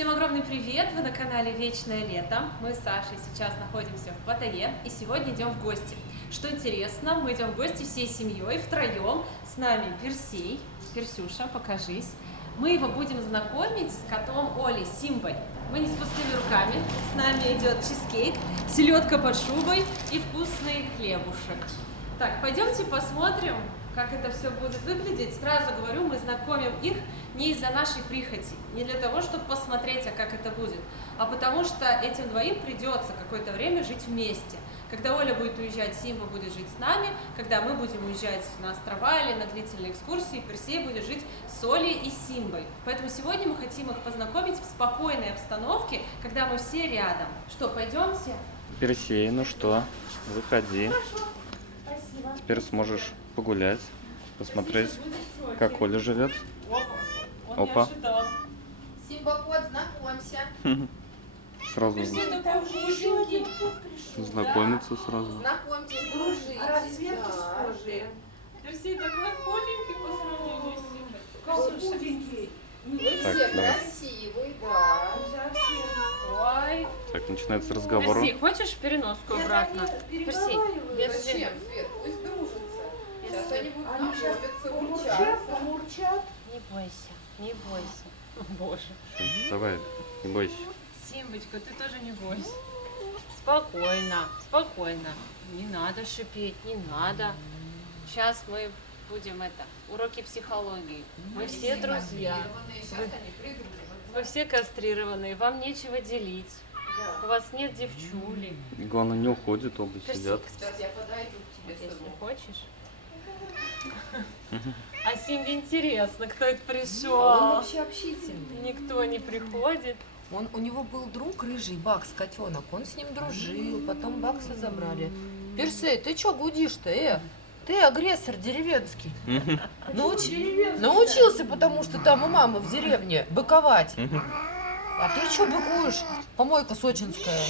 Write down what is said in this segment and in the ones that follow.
Всем огромный привет! Вы на канале Вечное Лето. Мы с Сашей сейчас находимся в Паттайе и сегодня идем в гости. Что интересно, мы идем в гости всей семьей, втроем. С нами Персей. Персюша, покажись. Мы его будем знакомить с котом Олей, Симбой. Мы не с пустыми руками. С нами идет чизкейк, селедка под шубой и вкусный хлебушек. Так, пойдемте посмотрим, как это все будет выглядеть. Сразу говорю, мы знакомим их не из-за нашей прихоти, не для того, чтобы посмотреть, а как это будет, а потому что этим двоим придется какое-то время жить вместе. Когда Оля будет уезжать, Симба будет жить с нами, когда мы будем уезжать на острова или на длительные экскурсии, Персей будет жить с Олей и Симбой. Поэтому сегодня мы хотим их познакомить в спокойной обстановке, когда мы все рядом. Что, пойдемте? Персей, ну что, выходи. Хорошо. Спасибо. Теперь сможешь погулять, посмотреть, как Оля живет. Опа. Симба, кот, знакомься. Сразу Персей такой худенький. знакомиться сразу. Знакомьтесь, дружитесь. Расцветки схожие. Персей такой худенький по сравнению с Симбой. Какой худенький. Вы Так, все давай. красивые, да. Ой. Так, начинается разговор. Персей, хочешь переноску обратно? Персей, без Зачем, Свет? Пусть дружатся. Сейчас они будут Они сейчас знакомиться, помурчат, урчаться. помурчат. Не бойся, не бойся. О, Боже. Давай, не бойся. Симбочка, ты тоже не бойся. Спокойно, спокойно. Не надо шипеть, не надо. Сейчас мы будем уроки психологии. Мы все друзья. Сейчас они придружатся. Вы все кастрированные, вам нечего делить. У вас нет девчули. Главное, не уходит, оба сидят. Сейчас я подойду к тебе, Если сынок. хочешь. А Симбе интересно, кто это Он пришел. вообще общительный. Никто не приходит. У него был друг рыжий, Бакс, котенок. Он с ним дружил, потом Бакса забрали. Персей, ты чё гудишь-то, Ты агрессор деревенский. Научился, потому что там у мамы в деревне быковать. А ты чё быкуешь? Помойка сочинская.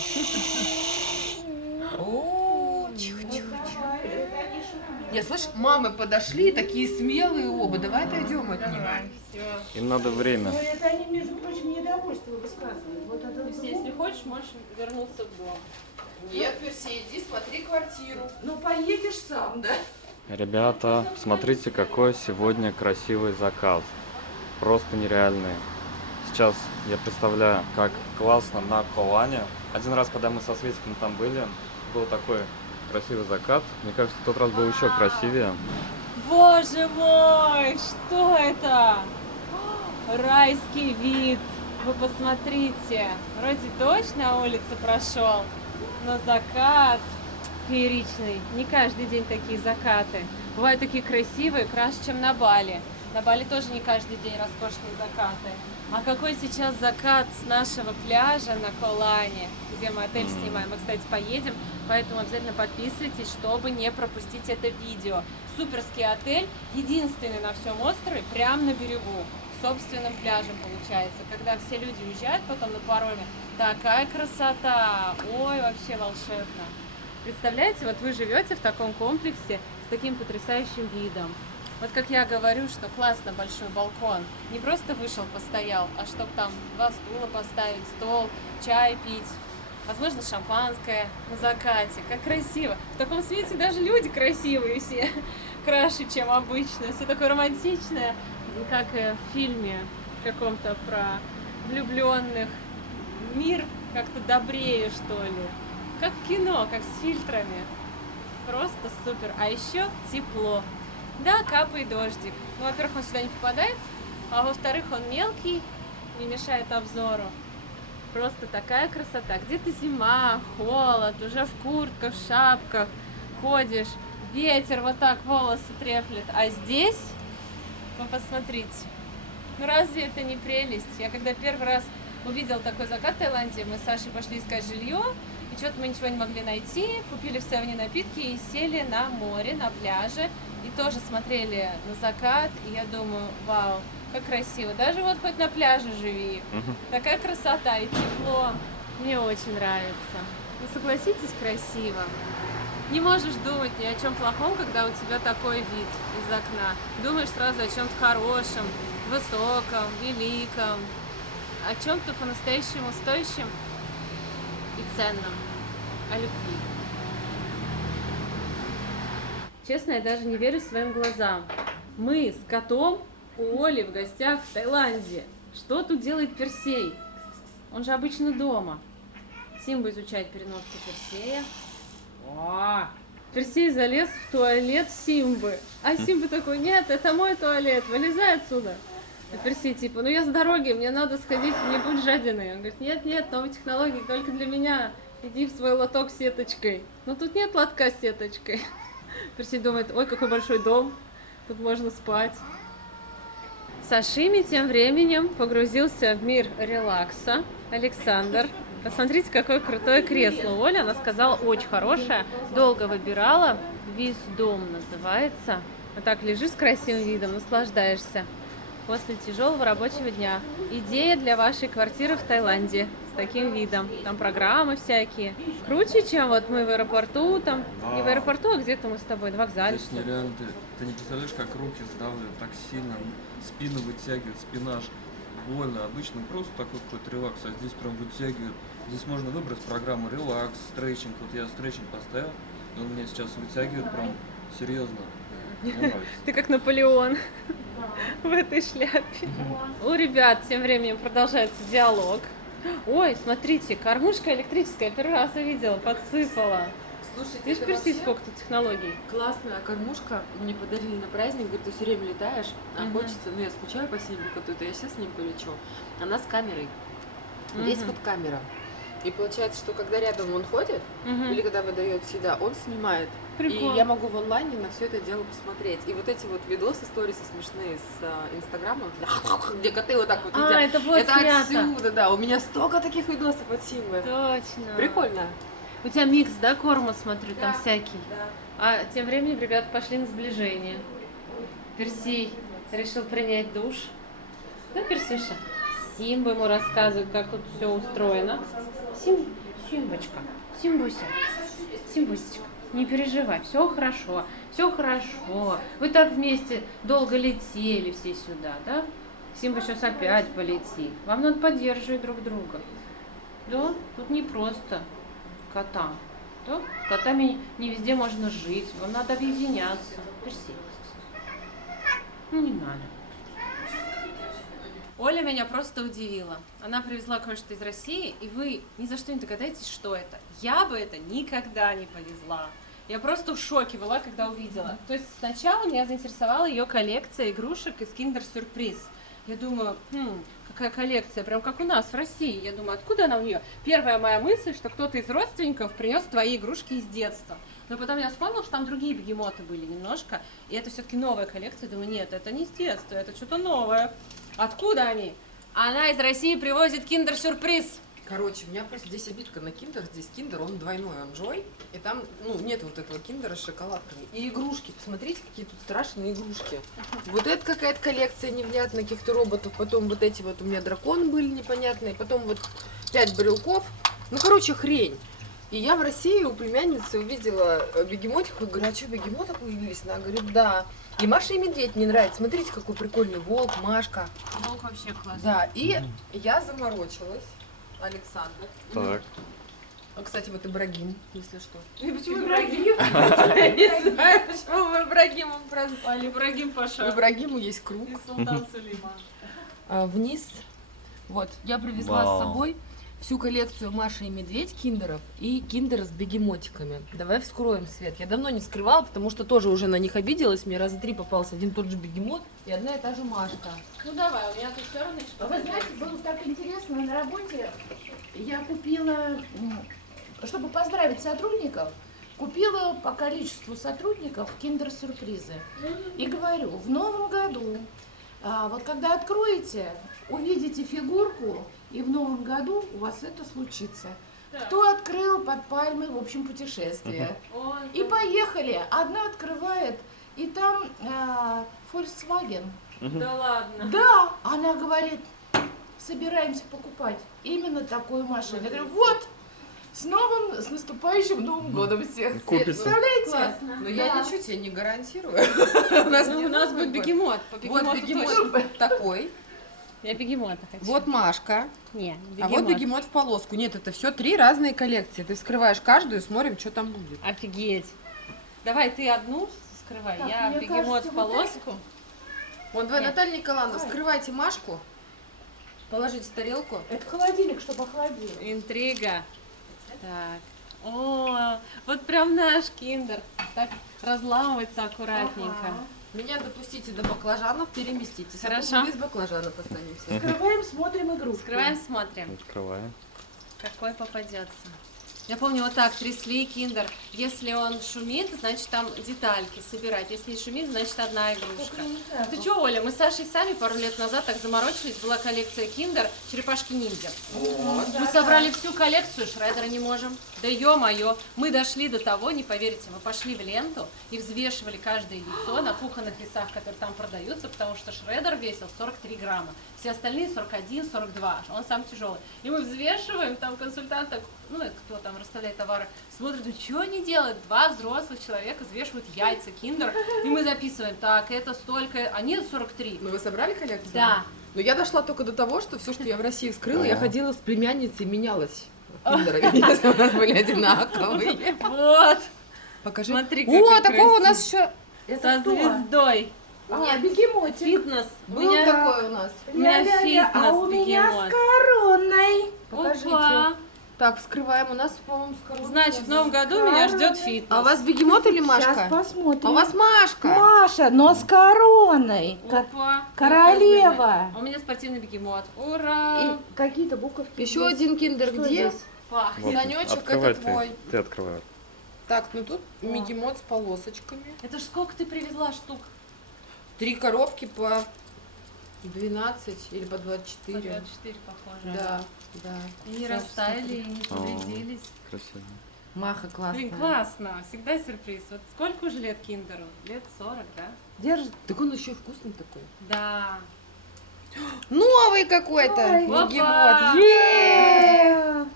О, тихо. Я слышь, мамы подошли, такие смелые оба. Давай отойдем от них. Им надо время. Но это они, между прочим, недовольство высказывают. Вот это Если хочешь, можешь вернуться в дом. Нет, Персей, иди смотри квартиру. Ну, поедешь сам, да? Ребята, смотрите, какой сегодня красивый закат. Просто нереальный. Сейчас я представляю, как классно на Колане. Один раз, когда мы со Светиком там были, был такой красивый закат. Мне кажется, в тот раз был еще красивее. Боже мой, что это? Райский вид. Вы посмотрите. Вроде дождь на улице прошел, но закат фееричный. Не каждый день такие закаты. Бывают такие красивые, краше, чем на Бали. На Бали тоже не каждый день роскошные закаты. А какой сейчас закат с нашего пляжа на Колане, где мы отель снимаем. Мы, кстати, поедем, поэтому обязательно подписывайтесь, чтобы не пропустить это видео. Суперский отель, единственный на всем острове, прямо на берегу. Собственным пляжем получается. Когда все люди уезжают потом на пароме, такая красота! Ой, вообще волшебно! Представляете, вот вы живете в таком комплексе с таким потрясающим видом. Вот как я говорю, что классно большой балкон. Не просто вышел, постоял, а чтобы там 2 стула поставить, стол, чай пить. Возможно, шампанское на закате. Как красиво. В таком свете даже люди красивые все. Краше, чем обычно. Все такое романтичное, как в фильме каком-то про влюбленных. Мир как-то добрее, что ли. Как в кино, как с фильтрами. Просто супер. А еще тепло. Да, капает дождик. Ну, во-первых, он сюда не попадает, а во-вторых, он мелкий, не мешает обзору. Просто такая красота. Где-то зима, холод, уже в куртках, в шапках ходишь, ветер вот так волосы треплет. А здесь, вы посмотрите, ну разве это не прелесть? Я когда первый раз увидела такой закат в Таиланде, мы с Сашей пошли искать жилье, и что-то мы ничего не могли найти, купили в Севне напитки и сели на море, на пляже, и тоже смотрели на закат, и я думаю, вау, как красиво. Даже вот хоть на пляже живи. Такая красота и тепло. Мне очень нравится. Ну, согласитесь, красиво. Не можешь думать ни о чем плохом, когда у тебя такой вид из окна. Думаешь сразу о чем-то хорошем, высоком, великом. о чем-то по-настоящему стоящем и ценном. О любви. Честно, я даже не верю своим глазам. Мы с котом у Оли в гостях в Таиланде. Что тут делает Персей? Он же обычно дома. Симба изучает переноску Персея. О, Персей залез в туалет Симбы. А Симба такой: нет, это мой туалет, вылезай отсюда. А Персей типа: ну я с дороги, мне надо сходить, не будь жадиной. Он говорит: нет, новые технологии только для меня. Иди в свой лоток с сеточкой. Но тут нет лотка с сеточкой. Персей думает: ой, какой большой дом, тут можно спать. Сашими тем временем погрузился в мир релакса. Александр, посмотрите, какое крутое кресло. Оля, она сказала, очень хорошее. Долго выбирала. Виздом называется. Вот так лежишь с красивым видом, наслаждаешься после тяжелого рабочего дня. Идея для вашей квартиры в Таиланде с таким видом. Там программы всякие. Круче, чем вот мы в аэропорту, там не в аэропорту, а где-то мы с тобой на вокзале. Здесь нереально, ты не представляешь, как руки сдавливают так сильно, спину вытягивает, спина аж больно. Обычно просто такой какой-то релакс, а здесь прям вытягивает. Здесь можно выбрать программу релакс, стретчинг. Вот я стретчинг поставил, и он меня сейчас вытягивает прям серьезно. Мне нравится. Ты как Наполеон в этой шляпе. У ребят тем временем продолжается диалог. Ой, смотрите, кормушка электрическая, я первый раз увидела, подсыпала. Слушайте, Видишь, это Перси, вообще сколько тут технологий. классная кормушка. Мне подарили на праздник, говорит, ты все время летаешь, а Мгм. хочется, ну я скучаю по Симбе какой-то, я сейчас с ним полечу. Она с камерой. Здесь Мгм. вот камера. И получается, что когда рядом он ходит, Мгм. или когда выдается еда, он снимает. Прикольно. И я могу в онлайне на все это дело посмотреть. И вот эти вот видосы, сторисы смешные с Инстаграма, где коты вот так вот А, едят. это вот Это снято. отсюда, да. У меня столько таких видосов от Симбы. Точно. Прикольно. У тебя микс, да, корма, смотрю, там Да, всякий. Да. А тем временем ребята пошли на сближение. Персей решил принять душ. Да, Персюша? Симба ему рассказывает, как тут все устроено. Симбочка, Симбуся, Симбусечка, не переживай, все хорошо, все хорошо. Вы так вместе долго летели все сюда, да? Симба сейчас опять полетит. Вам надо поддерживать друг друга. Да, тут не просто котам. Да? С котами не везде можно жить, вам надо объединяться. Перси. Ну не надо. Оля меня просто удивила. Она привезла кое-что из России, и вы ни за что не догадаетесь, что это. Я бы это никогда не повезла. Я просто в шоке была, когда увидела. То есть сначала меня заинтересовала ее коллекция игрушек из Kinder Surprise. Я думаю, какая коллекция, прям как у нас в России. Я думаю, откуда она у нее? Первая моя мысль, что кто-то из родственников принес твои игрушки из детства. Но потом я вспомнила, что там другие бегемоты были немножко, и это все-таки новая коллекция. Думаю, нет, это не с детства, это что-то новое. Откуда они? Она из России привозит Kinder Surprise. Короче, у меня просто здесь обидка на киндер. Здесь киндер, он двойной, он джой. И там, нет вот этого киндера с шоколадками. И игрушки. Посмотрите, какие тут страшные игрушки. Вот это какая-то коллекция невнятная каких-то роботов. Потом вот эти вот у меня драконы были непонятные. Потом вот 5 брелков. Ну, короче, хрень. И я в России у племянницы увидела бегемотиков. И говорю, а что, бегемоты появились? Она говорит, да. И Маша и Медведь мне нравится. Смотрите, какой прикольный волк, Машка. Волк вообще классный. Да, и я заморочилась. Александр. Так. А, кстати, вот Ибрагим, если что. И почему Ибрагим? Я не знаю, почему мы Ибрагимом прозвали. Ибрагим У Паша. Ибрагиму есть круг. И Султан Сулейман. Вниз. Вот, я привезла Вау. с собой всю коллекцию Маши и Медведь киндеров и киндера с бегемотиками. Давай вскроем, Свет. Я давно не скрывала, потому что тоже уже на них обиделась. Мне раза 3 попался один тот же бегемот и одна и та же Машка. Ну давай, у меня тут все равно что. Вы знаете, было так интересно на работе. Я купила, чтобы поздравить сотрудников, купила по количеству сотрудников киндер-сюрпризы. И говорю, в новом году, вот когда откроете, увидите фигурку, и в новом году у вас это случится. Так. Кто открыл под пальмой, в общем, путешествие? Ой, И поехали. Одна открывает, и там Volkswagen. да ладно. Да, она говорит, собираемся покупать именно такую машину. Я говорю, вот, с наступающим Новым годом всех. Купите. Представляете? Классно. Но Да. я ничего тебе не гарантирую. Ну, у нас будет бегемот. По Вот бегемоту бегемот точно. такой. Я бегемота хочу. Вот Машка, Не, а вот бегемот в полоску. Нет, это все 3 разные коллекции. Ты вскрываешь каждую и смотрим, что там будет. Офигеть. Давай ты одну скрывай, Так, я мне бегемот кажется, в вот полоску. Вон, давай, Нет. Наталья Николаевна, Давай. вскрывайте Машку, положите в тарелку. Это холодильник, чтобы охладил. Интрига. Так. О, вот прям наш киндер. Так разламывается аккуратненько. Ага. Меня допустите до баклажанов, переместитесь. Хорошо. А то мы без баклажанов останемся. Открываем, смотрим игру. Скрываем, смотрим, Открываем. какой попадется. Я помню, вот так трясли киндер. Если он шумит, значит там детальки собирать. Если не шумит, значит одна игрушка. Ты что, Оля, мы с Сашей сами пару лет назад так заморочились, была коллекция киндер, черепашки-ниндзя. Мы собрали всю коллекцию, Шреддера не можем. Да ё-моё, мы дошли до того, не поверите, мы пошли в ленту и взвешивали каждое яйцо на кухонных весах, которые там продаются, потому что Шреддер весил 43 грамма, все остальные 41, 42, он сам тяжелый. И мы взвешиваем, там консультант, так, ну, это кто там расставляет товары, смотрит, ну, что они делают? 2 взрослых человека взвешивают яйца киндер, и мы записываем, так, это столько, а нет 43. Ну вы собрали коллекцию? Да. Но я дошла только до того, что все, что я в России вскрыла, я О. ходила с племянницей и менялась киндерами, если у нас были одинаковые. Вот, Покажи. смотри, О, какой такого у красивый. нас еще Это Со кто? звездой. А, бегемотик. Фитнес. У был меня такой у нас. у меня Ля-ля-ля, а у меня фитнес-бегемот. с короной. Покажите. Опа. Так, вскрываем. У нас, по-моему, с короной. Значит, в новом году меня ждет фитнес. А у вас бегемот или Машка? Сейчас посмотрим. А у вас Машка. Маша, но с короной. Опа. Королева. А у меня спортивный бегемот. И Ура! какие-то буковки. Еще здесь. один киндер Что где? здесь? Пахнет. Вот, Санечек, открывай это твой. Ты открывай. Так, ну тут бегемот с полосочками. Это ж сколько ты привезла штук? 3 коробки по 12 или по 24. По 24, похоже. Да, да. И не Сейчас растаяли, и не О. повредились. Красиво. Маха классная. Блин, классно. Всегда сюрприз. Вот сколько уже лет киндеру? Лет 40, да? Держи. Так он еще и вкусный такой. Да. Новый какой-то Ой. бегемот. Опа! Е!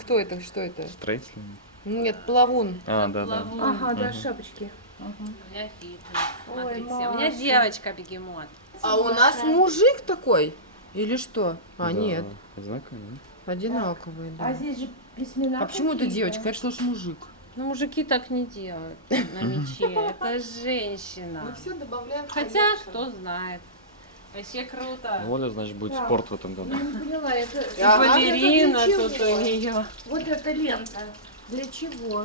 Кто это? Что это? Строительный. Нет, плавун. А, да, да. Плавун. Ага, да, Мгм. шапочки. У меня фитнес. Ой, Смотрите, у меня Маша. девочка бегемот. А у нас мужик такой? Или что? А, Да, нет, Знакомый. одинаковые, да. А здесь же письмена. А почему это какие-то. девочка? Я решила, что мужик. Ну, мужики так не делают на мече. Это женщина. Мы все добавляем. в Хотя, коллекцию. кто знает. Вообще круто. Оля, значит, будет Да. спорт в этом году. Я не поняла, это... И Ага. балерина Это для тут чего? у нее. Вот эта лента. Для чего?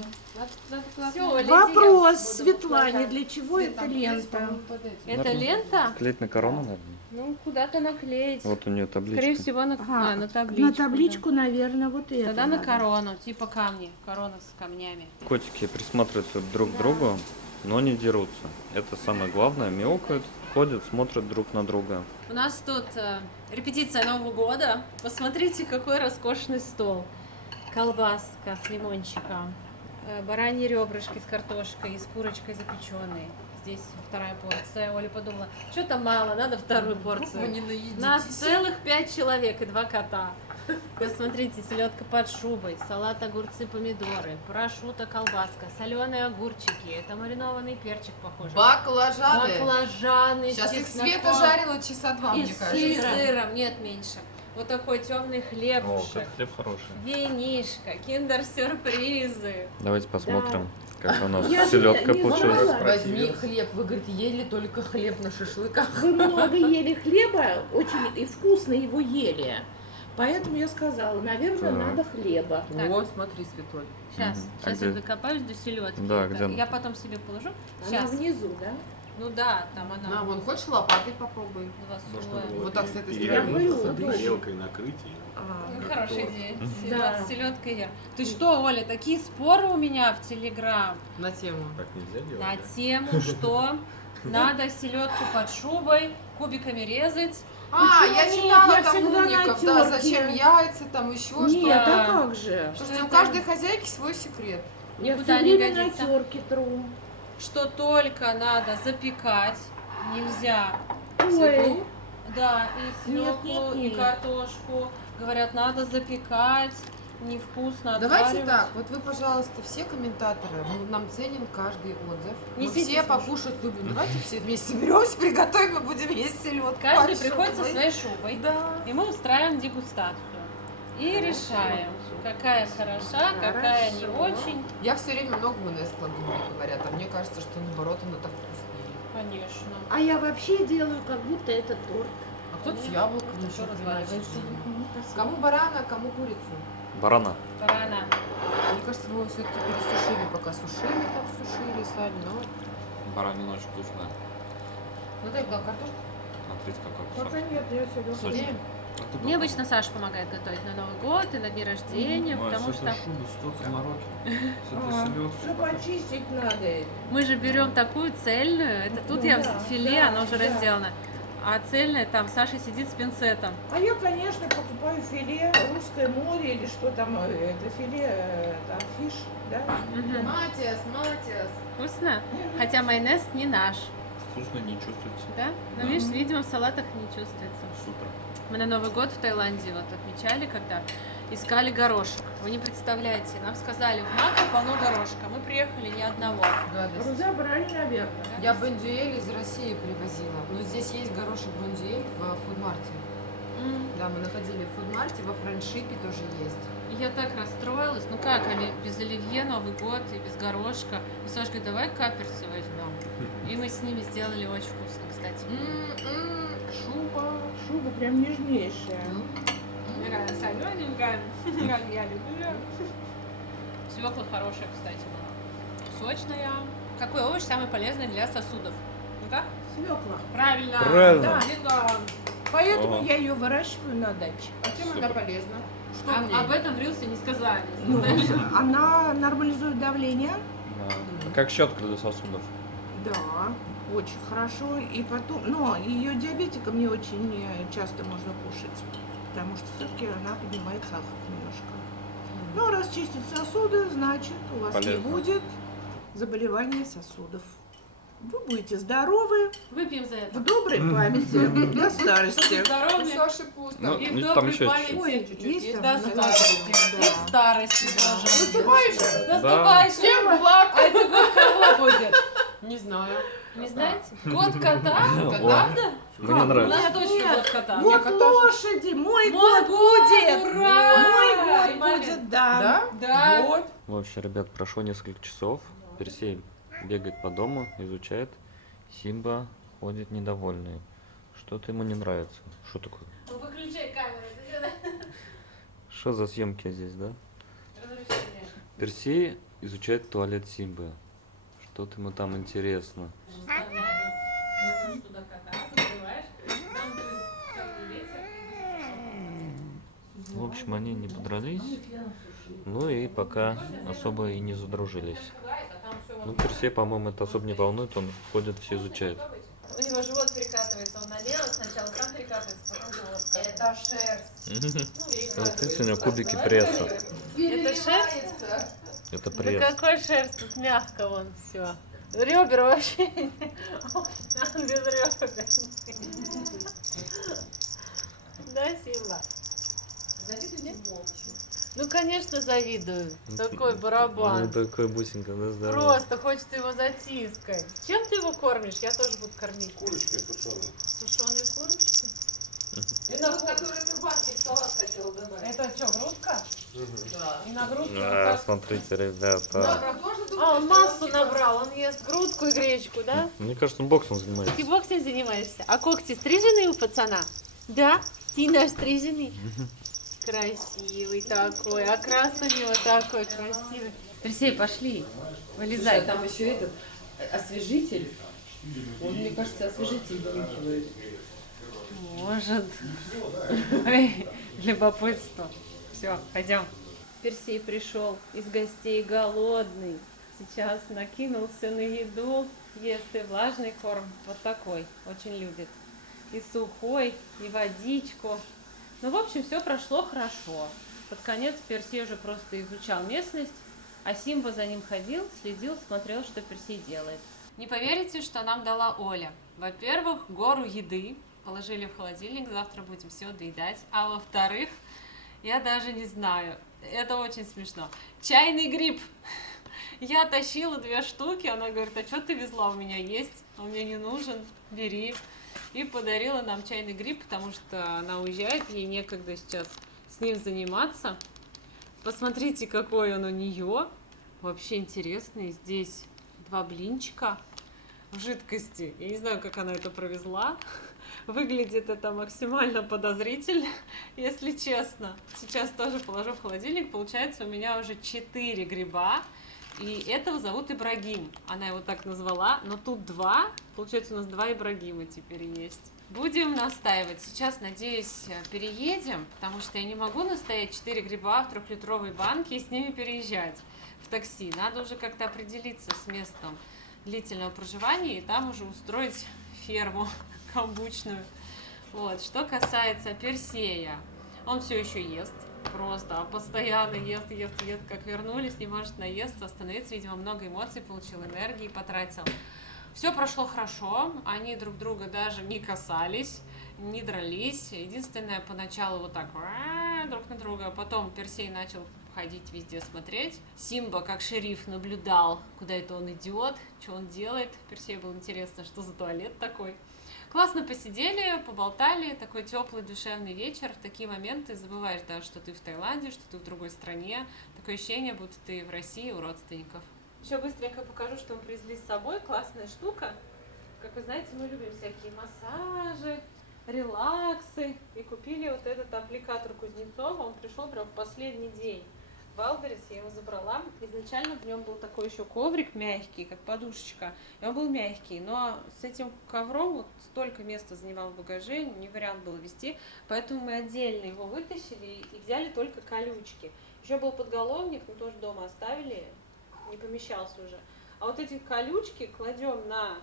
Всё, Оля, Вопрос иди, я буду Светлане, баклажан. для чего Свет, эта там есть, лента? по-моему, под этим. Это Наверное. лента? Клеить на корону, наверное. Ну, куда-то наклеить. Вот у нее табличка. Скорее всего, на, Ага, на табличку. на табличку, наверное, вот да. это. Тогда на надо. корону, типа камни. Корона с камнями. Котики присматриваются друг к другу, но не дерутся. Это самое главное. Мяукают, ходят, смотрят друг на друга. У нас тут репетиция Нового года. Посмотрите, какой роскошный стол. Колбаска с лимончиком, бараньи ребрышки с картошкой и с курочкой запеченной. Здесь вторая порция. Оля подумала, что там мало, надо вторую Вы порцию. не наедитесь. Нас целых 5 человек и 2 кота. Посмотрите, селедка под шубой, салат, огурцы, помидоры, парашюта, колбаска, соленые огурчики, это маринованный перчик, похоже. Баклажаны. Баклажаны, Сейчас с их Света чесноком. жарила часа 2, И мне с кажется. сыром, нет, меньше. Вот такой темный хлебушек, хлеб хороший. винишко, киндер-сюрпризы. Давайте посмотрим, как у нас Я селедка не получилась. знала. Возьми хлеб. Вы, говорите, ели только хлеб на шашлыках. Вы много ели хлеба, очень и вкусно его ели. Поэтому я сказала, наверное, Так. надо хлеба. Так. О, смотри, Светуль. Сейчас, Мгм. А сейчас где? я докопаюсь до селедки. Да, где она? Я потом себе положу. Она Сейчас. внизу, да? Ну да, там На, она. вон, хочешь лопатой попробуй? Два Можно слоя. было Вот так с этой перевернуть, стороны. Я говорю, посадить удобно. тарелкой, накрыть ее. Ну, как хорошая торт. идея. Да. Селедка я. Ты что, Оля, такие споры у меня в Телеграм На тему. Так нельзя делать. на да? тему, что надо селедку под шубой кубиками резать. А, я Почему читала нет? Я там всегда умников, на да, терке. зачем яйца, там еще Нет, что-то. а как же? Слушайте, у это? каждой хозяйки свой секрет. Я Никуда все не время на годится. терке тру. Что только надо запекать, нельзя. Ой, Свеклу? Да, и Нет, свеклу, нет, и нет. картошку. Говорят, надо запекать. невкусно. Давайте отваривать. так, вот вы, пожалуйста, все комментаторы, мы нам ценим каждый отзыв. Мы Несите все свой. покушать любим. Давайте все вместе соберемся, приготовим и будем есть селедку. Каждый под приходит со шубой. своей шубой. Да. И мы устраиваем дегустацию. И решаем, какая хороша, какая не очень. Я все время много майонез кладу, мне говорят, а мне кажется, что наоборот оно так вкуснее. Конечно. А я вообще делаю, как будто это торт. А кто-то с Нет, яблоком это еще всё разваливается. Кому барана, кому курицу. Барана. Рано. Мне кажется, мы его все-таки пересушили, пока сушили, так сушили сами, но... Баранина очень вкусная. Ну дай картошку. Смотрите, какой Пока нет, я себе Сочнее. Мне обычно Саша помогает готовить на Новый год и на дни рождения, потому что столько мороки. Все почистить надо. мы же берем такую цельную, это тут я Да, филе, да, оно уже да. разделано, а цельная там Саша сидит с пинцетом. А я, конечно, покупаю филе русское море или что там, это филе, там фиш, да? Мгм. Матиас, Матиас. Вкусно? Хотя майонез не наш, Вкусно, не чувствуется. да? Но Да. видишь, видимо, в салатах не чувствуется. Супер. Мы на Новый год в Таиланде вот отмечали, когда искали горошек. Вы не представляете, нам сказали, в Макро полно горошка. Мы приехали ни одного. Гадость. Разобрали, наверное. Я бондюэль из России привозила. Но здесь есть горошек бондюэль в фудмарте. Да, мы находили в фудмарте, во френдшипе тоже есть. И я так расстроилась. Ну как, без оливье Новый год и без горошка. И Саша говорит, давай каперсы возьмем. И мы с ними сделали очень вкусно, кстати. Шуба. Шуба прям нежнейшая. Такая солененькая, как я люблю. Свекла хорошая, кстати, была. Сочная. Какой овощ самый полезный для сосудов? Ну как? Свекла. Правильно. Правильно. Бинго. Поэтому О. я ее выращиваю на даче. А чем она полезна? Что в ней? Об этом в Рилсе не сказали. Ну, она нормализует давление. Да. Как щетка для сосудов. Да, очень хорошо. И потом, но ее диабетикам не очень часто можно кушать, потому что все-таки она поднимает сахар немножко. Ну, раз чистит сосуды, значит, у вас не Полезно. будет заболевания сосудов. Вы будете здоровы, Выпьем за это. в доброй памяти до старости. У Здоровья. Саши пусто. Ну, И в ну, там доброй еще есть памяти. Ой, чуть-чуть есть есть, там До да? старости. Да. И в старости тоже. Наступаешь? С наступающим. Всем благ! А это год кого будет? Не знаю. Не знаете? Год кота? О, Правда? Мне У нравится. нас точно Нет. год кота. Вот кота же- лошади, мой Мой год год, будет! ура! Мой И год маме. будет, да. Да? Да. Вот. В общем, ребят, прошло несколько часов. Персей бегает по дому, изучает. Симба ходит недовольный. Что-то ему не нравится. Что такое? Ну выключай камеру. Ты сюда. Что за съемки здесь, да? Разрешение. Персей изучает туалет Симбы. Что-то ему там интересно. Ложишь туда кота, закрываешь, там дует темный ветер. В общем, они не подрались. Ну и пока особо и не задружились. Ну, Персей, по-моему, это особо не волнует, он ходит, все изучает. У него живот перекатывается, он налево сначала сам перекатывается, потом живот. Это шерсть. Смотрите, у него кубики пресса. Это шерсть? Это Да пресс. какой шерсть, тут мягко вон все. Ребер вообще, он без ребер. Да, Симба? Завидуете молча? Ну, конечно, завидую. Такой Ну, барабан. такой бусинка, да, здорово. Просто хочется его затискать. Чем ты его кормишь? Я тоже буду кормить. Курочкой сушеной. Сушеные курочки? Это вот, который ты в банке в салат хотела добавить. Это что, грудка? Да. И на грудку А, смотрите, ребята. Да, тоже А, он массу набрал, он ест грудку и гречку, да? Мне кажется, он боксом занимается. Ты боксом занимаешься? А когти стрижены у пацана? Да? Ты наш стриженный? Красивый такой, окрас у него такой красивый. Персей, пошли, вылезай. Там еще этот освежитель. Он, мне кажется, освежитель вынюхивает. Может. Ой, любопытство. Все, пойдем. Персей пришел из гостей голодный. Сейчас накинулся на еду, ест и влажный корм. Вот такой, очень любит. И сухой, и водичку. Ну, в общем, все прошло хорошо. Под конец Персей уже просто изучал местность, а Симба за ним ходил, следил, смотрел, что Персей делает. Не поверите, что нам дала Оля. Во-первых, гору еды положили в холодильник, завтра будем все доедать. А во-вторых, Я даже не знаю. Это очень смешно. Чайный гриб. Я тащила 2 штуки, она говорит, а что ты везла, у меня есть, он мне не нужен, бери. И подарила нам чайный гриб, потому что она уезжает, ей некогда сейчас с ним заниматься. Посмотрите, какой он у нее. Вообще интересный. Здесь 2 блинчика в жидкости. Я не знаю, как она это провезла. Выглядит это максимально подозрительно, если честно. Сейчас тоже положу в холодильник. Получается, у меня уже 4 гриба. И этого зовут Ибрагим. Она его так назвала. Но тут 2. Получается, у нас 2 Ибрагима теперь есть. Будем настаивать. Сейчас, надеюсь, переедем, потому что я не могу настоять 4 гриба в 3-литровой банке и с ними переезжать в такси. Надо уже как-то определиться с местом длительного проживания и там уже устроить ферму камбучную. Вот. Что касается Персея, он все еще ест. Просто постоянно ест, как вернулись, не может наесться, остановиться, видимо, много эмоций получил, энергии потратил. Все прошло хорошо, они друг друга даже не касались, не дрались. Единственное, поначалу вот так друг на друга, а потом Персей начал ходить везде смотреть. Симба, как шериф, наблюдал, куда это он идет, что он делает. Персею было интересно, что за туалет такой. Классно посидели, поболтали, такой теплый душевный вечер. В такие моменты забываешь, да, что ты в Таиланде, что ты в другой стране. Такое ощущение, будто ты в России у родственников. Еще быстренько покажу, что мы привезли с собой. Классная штука. Как вы знаете, мы любим всякие массажи, релаксы. И купили вот этот аппликатор Кузнецова. Он пришел прям в последний день. Валберес, я его забрала. Изначально в нем был такой еще коврик мягкий, как подушечка. И он был мягкий, но с этим ковром вот столько места занимал в багаже, не вариант было везти. Поэтому мы отдельно его вытащили и взяли только колючки. Еще был подголовник, мы тоже дома оставили, не помещался уже. А вот эти колючки кладем на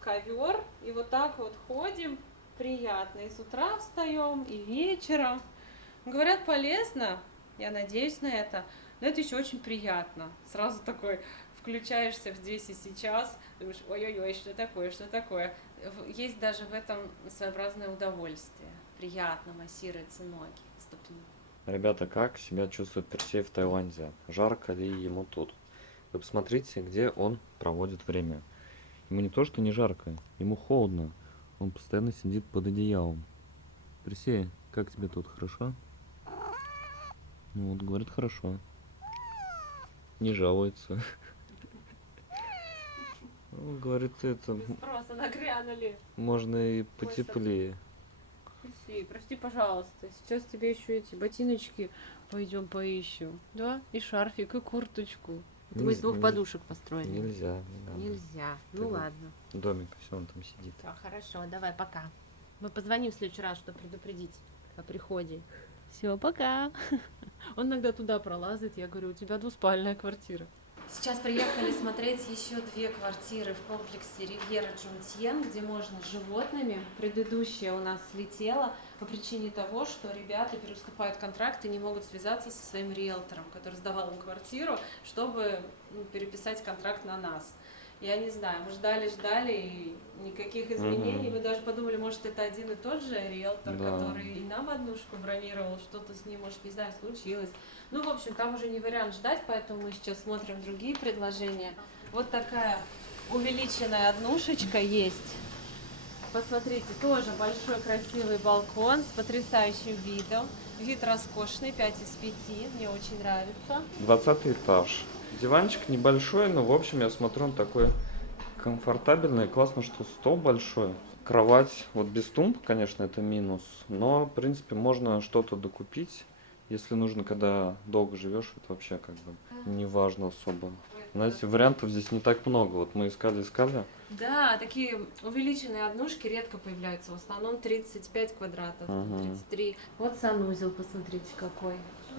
ковер и вот так вот ходим. Приятно. И с утра встаем, и вечером. Говорят, полезно. Я надеюсь на это. Но это еще очень приятно. Сразу такой включаешься в здесь и сейчас, думаешь, ой-ой-ой, что такое, что такое. Есть даже в этом своеобразное удовольствие. Приятно массируются ноги, ступни. Ребята, как себя чувствует Персей в Таиланде? Жарко ли ему тут? Вы посмотрите, где он проводит время. Ему не то, что не жарко, ему холодно. Он постоянно сидит под одеялом. Персей, как тебе тут, хорошо? Ну вот, говорит, хорошо. Не жалуется. Ну, говорит, это... Без спроса нагрянули. Можно и потеплее. Прости, пожалуйста. Сейчас тебе еще эти ботиночки пойдем поищем. Да? И шарфик, и курточку. Это мы из 2 подушек построили. Нельзя. Нельзя. Ты Ну вот ладно. Домик, все, он там сидит. Да, хорошо, давай, пока. Мы позвоним в следующий раз, чтобы предупредить о приходе. Все, пока. Он иногда туда пролазит, я говорю, у тебя 2-спальная квартира. Сейчас приехали смотреть еще 2 квартиры в комплексе Ривьера Джунтьен, где можно с животными. Предыдущая у нас слетела по причине того, что ребята переуступают контракт и не могут связаться со своим риэлтором, который сдавал им квартиру, чтобы переписать контракт на нас. Я не знаю, мы ждали, и никаких изменений. Мы даже подумали, может, это один и тот же риэлтор, который и нам однушку бронировал, что-то с ним, может, не знаю, случилось. Ну, в общем, там уже не вариант ждать, поэтому мы сейчас смотрим другие предложения. Вот такая увеличенная однушечка есть. Посмотрите, тоже большой красивый балкон с потрясающим видом. Вид роскошный, 5 из 5, мне очень нравится. 20 этаж. Диванчик небольшой, но в общем я смотрю, он такой комфортабельный. Классно, что стол большой. Кровать, вот без тумб, конечно, это минус, но в принципе можно что-то докупить. Если нужно, когда долго живешь, это вообще как бы не важно особо. Знаете, вариантов здесь не так много. Вот мы искали. Да, такие увеличенные однушки редко появляются. В основном 35 квадратов, 33. Вот санузел, посмотрите какой.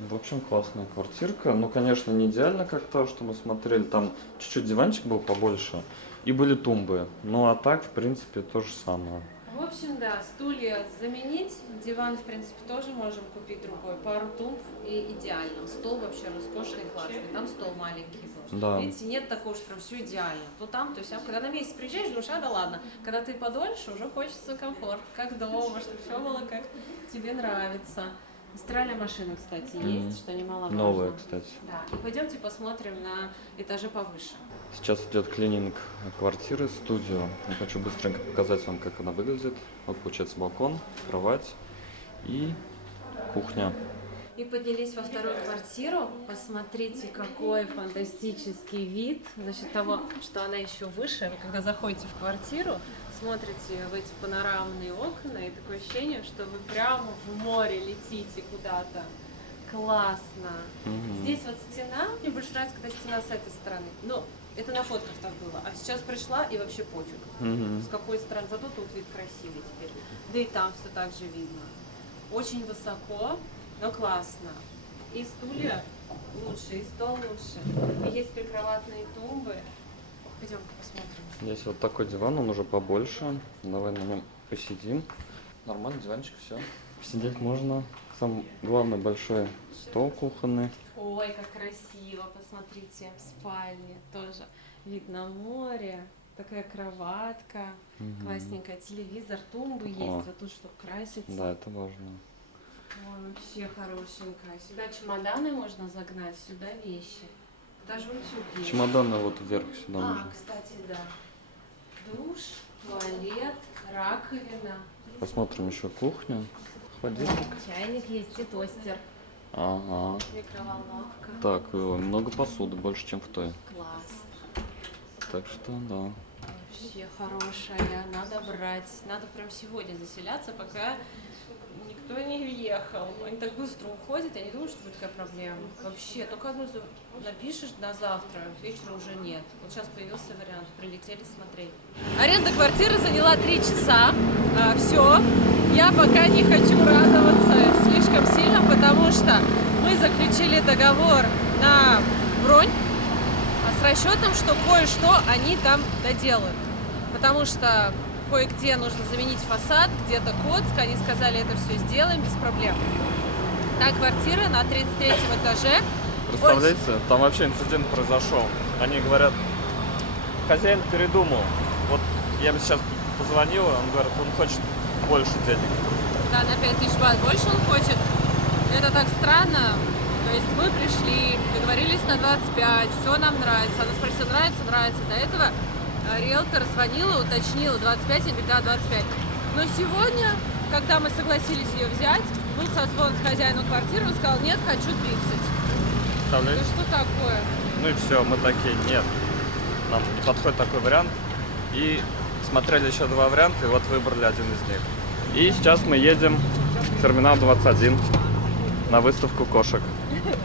В общем, классная квартирка. Ну, конечно, не идеально, как то, что мы смотрели. Там чуть-чуть диванчик был побольше и были тумбы. Ну, а так, в принципе, то же самое. В общем, да, стулья заменить, диван, в принципе, тоже можем купить другой. Пару тумб и идеально. Стол вообще роскошный, классный. Там стол маленький был. Да. Видите, нет такого, что прям все идеально. То там, то сям. Когда на месяц приезжаешь, думаешь, да ладно. Когда ты подольше, уже хочется комфорт, как дома, чтобы все было как тебе нравится. Стиральная машина, кстати, Мгм. есть, что немаловажно. Новая, кстати. Да. И пойдемте посмотрим на этаже повыше. Сейчас идет клининг квартиры, студию. Я хочу быстренько показать вам, как она выглядит. Вот получается балкон, кровать и кухня. И поднялись во вторую квартиру. Посмотрите, какой фантастический вид. За счет того, что она еще выше, вы когда заходите в квартиру, смотрите в эти панорамные окна, и такое ощущение, что вы прямо в море летите куда-то. Классно. Мгм. Здесь вот стена, мне больше нравится, когда стена с этой стороны. Но это на фотках так было. А сейчас пришла и вообще пофиг. Мгм. С какой стороны. Зато тут вид красивый теперь. Да и там все так же видно. Очень высоко, но классно. И стулья лучше, и стол лучше. И есть прикроватные тумбы. Пойдем посмотрим. Здесь вот такой диван, он уже побольше. Давай на нем посидим. Нормальный диванчик, все. Сидеть можно. Сам главный большой стол кухонный. Ой, как красиво, посмотрите, в спальне тоже вид на море, такая кроватка, Мгм. классненькая, телевизор, тумбы есть, О. вот тут чтобы краситься. Да, это важно. Ой, вообще хорошенькая. Сюда чемоданы можно загнать, сюда вещи. Даже утюг есть. Чемоданы вот вверх сюда А, можно. кстати, да. Душ, туалет, раковина. Посмотрим еще кухню. Холодильник. Чайник есть и тостер. Ага. Микроволновка. Так, много посуды, больше, чем в той. Класс. Так что, да. Вообще хорошая. Надо брать. Надо прям сегодня заселяться, пока никто не въехал. Они так быстро уходят, я не думаю, что будет такая проблема. Вообще, только одну напишешь на завтра, вечера уже нет. Вот сейчас появился вариант, прилетели смотреть. Аренда квартиры заняла 3 часа. Все, я пока не хочу радоваться слишком сильно, потому что мы заключили договор на бронь с расчетом, что кое-что они там доделают. Потому что кое-где нужно заменить фасад, где-то Коцк. Они сказали, это все сделаем без проблем. Та квартира на 33-м этаже. Представляете, там вообще инцидент произошел. Они говорят, хозяин передумал. Вот я бы сейчас позвонила, он говорит, он хочет больше денег. Да, на 5000 бат больше он хочет. Это так странно. То есть мы пришли, договорились на 25, все нам нравится. Она спросила, нравится, нравится. До этого риэлтор звонила, уточнила 25, я говорю, да, 25. Но сегодня, когда мы согласились ее взять, был созвон с хозяином квартиры, он сказал, нет, хочу 30. Да Представляете? что такое? Ну и все, мы такие, нет, нам не подходит такой вариант. И смотрели еще 2 варианта, и вот выбрали один из них. И сейчас мы едем в терминал 21 на выставку кошек.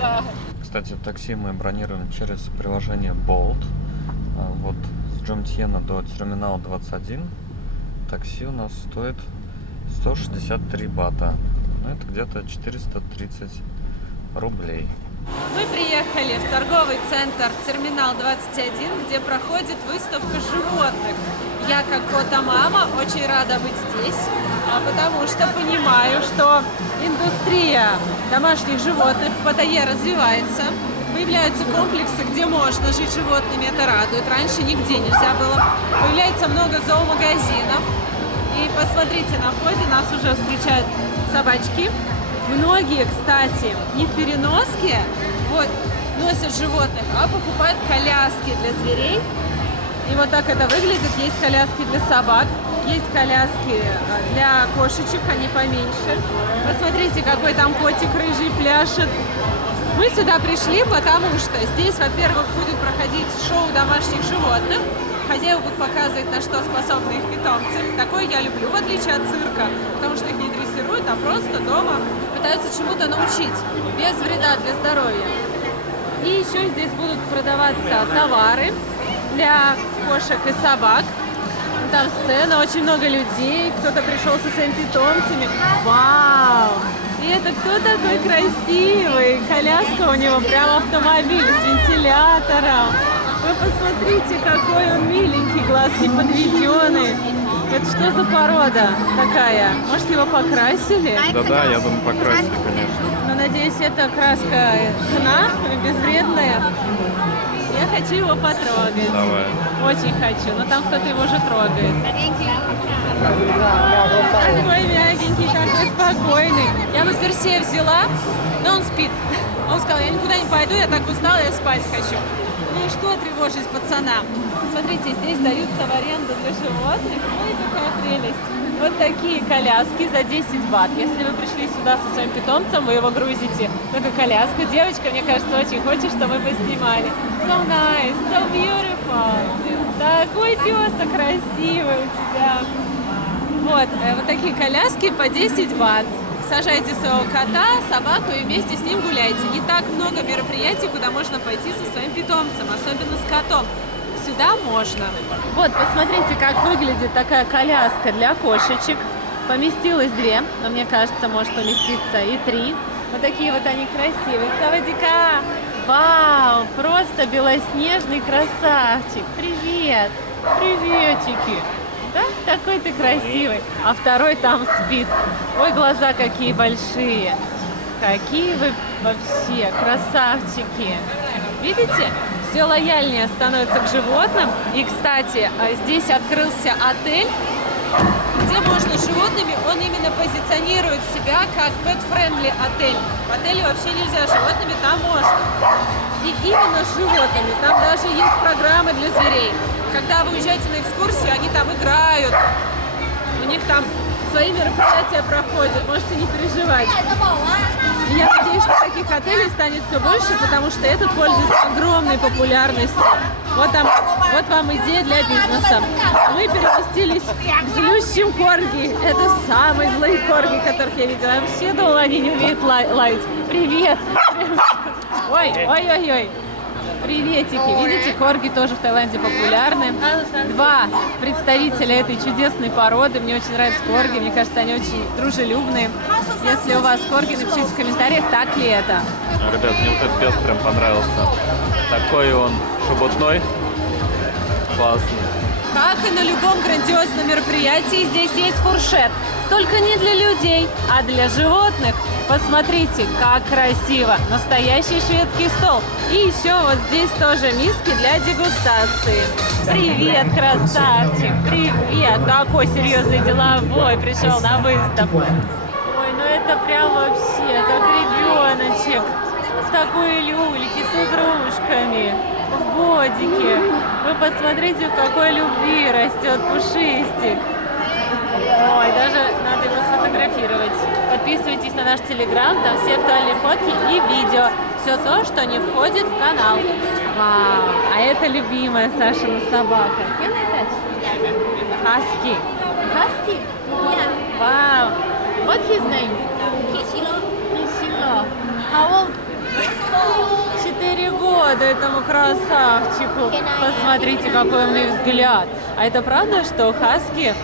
Да. Кстати, такси мы бронируем через приложение Bolt. Вот с Джомтьена до терминала 21 такси у нас стоит 163 бата. Ну, это где-то 430 рублей. Мы приехали в торговый центр Терминал 21, где проходит выставка животных. Я, как кота-мама, очень рада быть здесь, потому что понимаю, что индустрия домашних животных в Паттайе развивается. Появляются комплексы, где можно жить животными, это радует. Раньше нигде нельзя было. Появляется много зоомагазинов. И посмотрите, на входе нас уже встречают собачки. Многие, кстати, не в переноске вот, носят животных, а покупают коляски для зверей. И вот так это выглядит. Есть коляски для собак, есть коляски для кошечек, они поменьше. Посмотрите, какой там котик рыжий пляшет. Мы сюда пришли, потому что здесь, во-первых, будет проходить шоу домашних животных. Хозяева будут показывать, на что способны их питомцы. Такое я люблю, в отличие от цирка, потому что их не дрессируют, а просто дома пытаются чему-то научить, без вреда для здоровья. И еще здесь будут продаваться товары для кошек и собак. Там сцена, очень много людей, кто-то пришел со своими питомцами. Вау! И это кто такой красивый? Коляска у него прям автомобиль с вентилятором. Вы посмотрите, какой он миленький, глазки подведенные. Это что за порода такая? Может, его покрасили? Да-да, я думаю, покрасили, конечно. Но надеюсь, это краска хна, безвредная. Я хочу его потрогать. Давай. Очень хочу, но там кто-то его уже трогает. Такой мягенький, такой спокойный. Я бы Персея взяла, но он спит. Он сказал, я никуда не пойду, я так устала, я спать хочу. Ну и что тревожить пацанам? Смотрите, здесь даются в аренду для животных. Ой, какая прелесть. Вот такие коляски за 10 бат. Если вы пришли сюда со своим питомцем, вы его грузите в эту коляску. Девочка, мне кажется, очень хочет, чтобы мы поснимали. So nice, so beautiful. Такой пёсок красивый у тебя. Вот, вот такие коляски по 10 бат. Сажайте своего кота, собаку и вместе с ним гуляйте. Не так много мероприятий, куда можно пойти со своим питомцем, особенно с котом. Сюда можно. Вот, посмотрите, как выглядит такая коляска для кошечек. Поместилось 2, но мне кажется, может поместиться и 3. Вот такие вот они красивые. Савадика! Вау! Просто белоснежный красавчик. Привет! Приветики! Да? Такой ты красивый. А второй там спит. Ой, глаза какие большие. Какие вы вообще красавчики. Видите? Все лояльнее становится к животным. И, кстати, здесь открылся отель, где можно с животными. Он именно позиционирует себя как pet-friendly отель. В отеле вообще нельзя с животными, там можно. И именно с животными. Там даже есть программы для зверей. Когда вы уезжаете на экскурсию, они там играют. У них там свои мероприятия проходят. Можете не переживать. И я надеюсь, что таких отелей станет все больше, потому что этот пользуется огромной популярностью. Вот вам идея для бизнеса. Мы переместились к злющим корги. Это самые злые корги, которых я видела. Я вообще думала, они не умеют лаять. Привет! Ой-ой-ой! Приветики! Видите, корги тоже в Таиланде популярны. 2 представителя этой чудесной породы. Мне очень нравятся корги. Мне кажется, они очень дружелюбные. Если у вас корги, напишите в комментариях, так ли это. Ребят, мне вот этот пес прям понравился. Такой он шебутной. Классный. Как и на любом грандиозном мероприятии, здесь есть фуршет. Только не для людей, а для животных. Посмотрите, как красиво. Настоящий шведский стол. И еще вот здесь тоже миски для дегустации. Привет, красавчик. Привет. Какой серьезный деловой пришел на выставку. Ой, ну это прям вообще как ребеночек. В такой люльке с игрушками. В бодике. Вы посмотрите, в какой любви растет пушистик. Ой, даже надо его сфотографировать. Подписывайтесь на наш телеграм, там все актуальные фотки и видео. Все то, что не входит в канал. Вау, а это любимая Сашина собака. Хаски. Хаски? Вау. What's his name? Кисило. How old? 4 года этому красавчику. Посмотрите, какой умный взгляд. А это правда, что хаски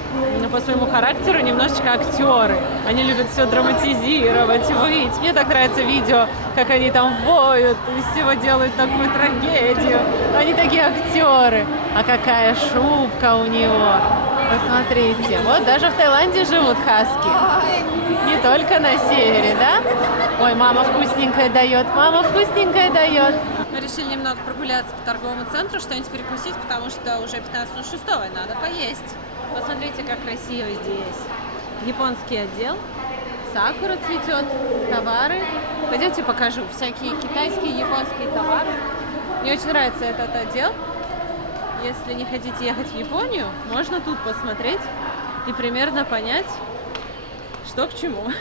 по своему характеру немножечко актеры? Они любят все драматизировать, выть. Мне так нравится видео, как они там воют, из всего делают такую трагедию. Они такие актеры. А какая шубка у него. Посмотрите. Вот даже в Таиланде живут хаски. Не только на севере, да? Ой, мама вкусненькое дает, мама вкусненькое дает. Мы решили немного прогуляться по торговому центру, что-нибудь перекусить, потому что уже 15:06, и надо поесть. Посмотрите, как красиво здесь. Японский отдел, сакура цветет, товары. Пойдемте покажу всякие китайские, японские товары. Мне очень нравится этот отдел. Если не хотите ехать в Японию, можно тут посмотреть и примерно понять, что к чему.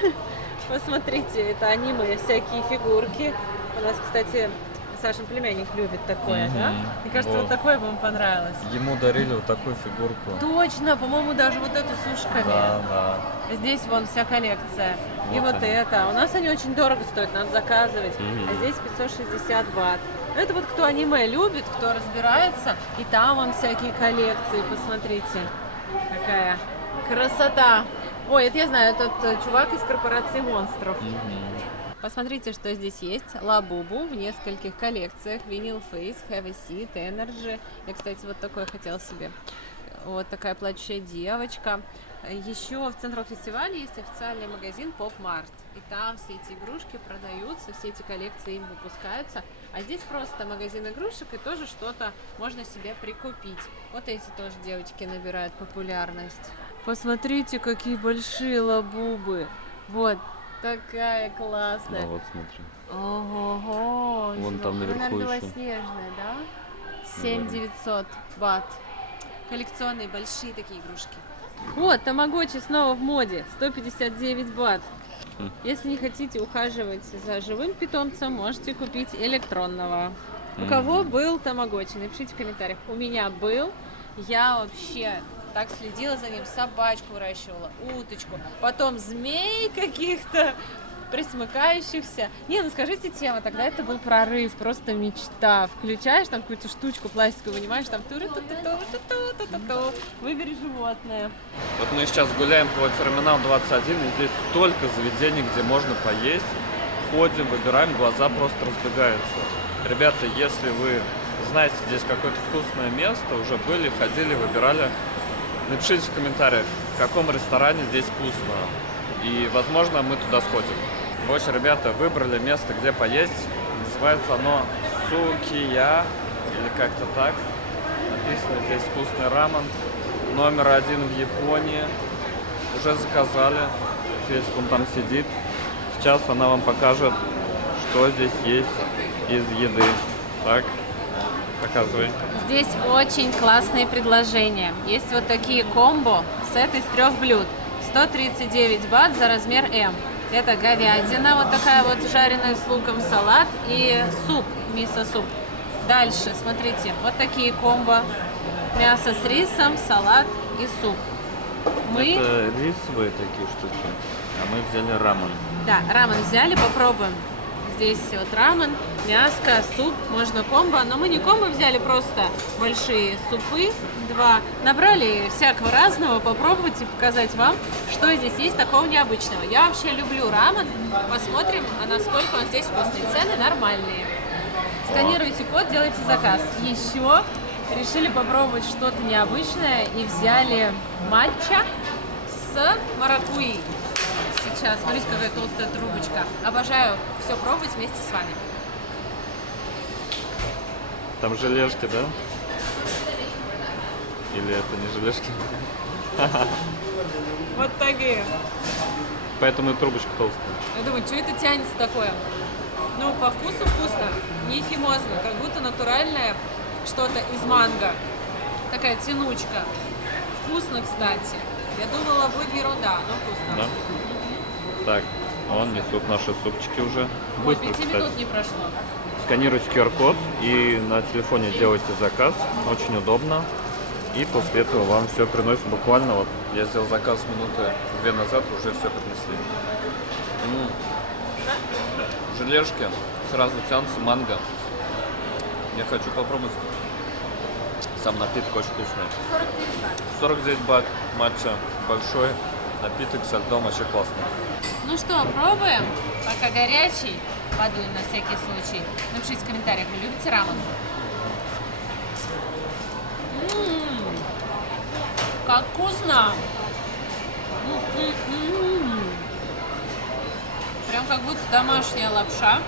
Посмотрите, это аниме, всякие фигурки. У нас, кстати, Сашин племянник любит такое, да? Мне кажется, вот такое бы ему понравилось. Ему дарили вот такую фигурку. Точно, по-моему, даже вот эту с ушками. Да. Здесь вон вся коллекция. И Вот вот они. это. У нас они очень дорого стоят, надо заказывать. А здесь 560 бат. Это вот кто аниме любит, кто разбирается. И там вон всякие коллекции, посмотрите. Какая красота. Ой, это я знаю, этот чувак из корпорации монстров. Посмотрите, что здесь есть. Лабубу в нескольких коллекциях. Vinyl Face, Have a Seat, Energy. Я, кстати, вот такое хотела себе. Вот такая плачущая девочка. Еще в центре фестиваля есть официальный магазин Pop Mart. И там все эти игрушки продаются, все эти коллекции им выпускаются. А здесь просто магазин игрушек, и тоже что-то можно себе прикупить. Вот эти тоже девочки набирают популярность. Посмотрите, какие большие лабубы. Вот такая классная. Ну вот, смотри. Ого-го. Вон там наверху наверное, ещё. белоснежная, да? Наверно. 7900 бат. Коллекционные большие такие игрушки. Вот, тамагочи снова в моде. 159 бат. Хм. Если не хотите ухаживать за живым питомцем, можете купить электронного. У Мгм. кого был тамагочи? Напишите в комментариях. У меня был. Я вообще так следила за ним. Собачку выращивала, уточку. Потом змей каких-то присмыкающихся. Не, ну скажите, тема, тогда это был прорыв, просто мечта. Включаешь там какую-то штучку пластиковую, вынимаешь, там туры-ту-ту-ту-ту-ту-ту-ту. Выбери животное. Вот мы сейчас гуляем по терминалу 21, и здесь столько заведений, где можно поесть. Ходим, выбираем, глаза просто разбегаются. Ребята, если вы знаете здесь какое-то вкусное место, уже были, ходили, выбирали, напишите в комментариях, в каком ресторане здесь вкусно. И, возможно, мы туда сходим. В общем, ребята, выбрали место, где поесть. Называется оно Сукия, или как-то так. Написано здесь вкусный рамен. Номер 1 в Японии. Уже заказали. Светик, он там сидит. Сейчас она вам покажет, что здесь есть из еды. Так, показывай. Здесь очень классные предложения. Есть вот такие комбо, сет из 3 блюд. 139 бат за размер М. Это говядина, вот такая вот жареная с луком, салат и суп, мисо-суп. Дальше, смотрите, вот такие комбо. Мясо с рисом, салат и суп. Мы, Это рисовые такие штуки, а мы взяли рамен. да, рамен взяли, попробуем. Здесь вот рамен, мяско, суп, можно комбо, но мы не комбо взяли, просто большие супы, 2. Набрали всякого разного, попробовать и показать вам, что здесь есть такого необычного. Я вообще люблю рамен, посмотрим, насколько он здесь вкусный. Цены нормальные. Сканируйте код, делайте заказ. Еще решили попробовать что-то необычное и взяли матча с маракуйей. Сейчас, смотрите, какая толстая трубочка. Обожаю все пробовать вместе с вами. Там желешки, да? Или это не желешки? Вот такие. Поэтому и трубочка толстая. Я думаю, что это тянется такое? Ну, по вкусу вкусно, не химозно, как будто натуральное что-то из манго. Такая тянучка. Вкусно, кстати. Я думала, будет ерунда, но вкусно. Да? Так, вон несут наши супчики уже. Ой, Быстро, 5 кстати. минут не прошло. Сканируйте QR-код и на телефоне делайте заказ. Очень удобно. И после этого вам все приносят буквально вот. Я сделал заказ минуты 2 назад, уже все принесли. Желешки сразу тянутся, манго. Я хочу попробовать. Сам напиток очень вкусный. 49 бат матча. Большой напиток со льдом, вообще классный. Ну что, пробуем? Пока горячий, подуем на всякий случай. Напишите в комментариях, вы любите рамен? Как вкусно! Прям как будто домашняя лапша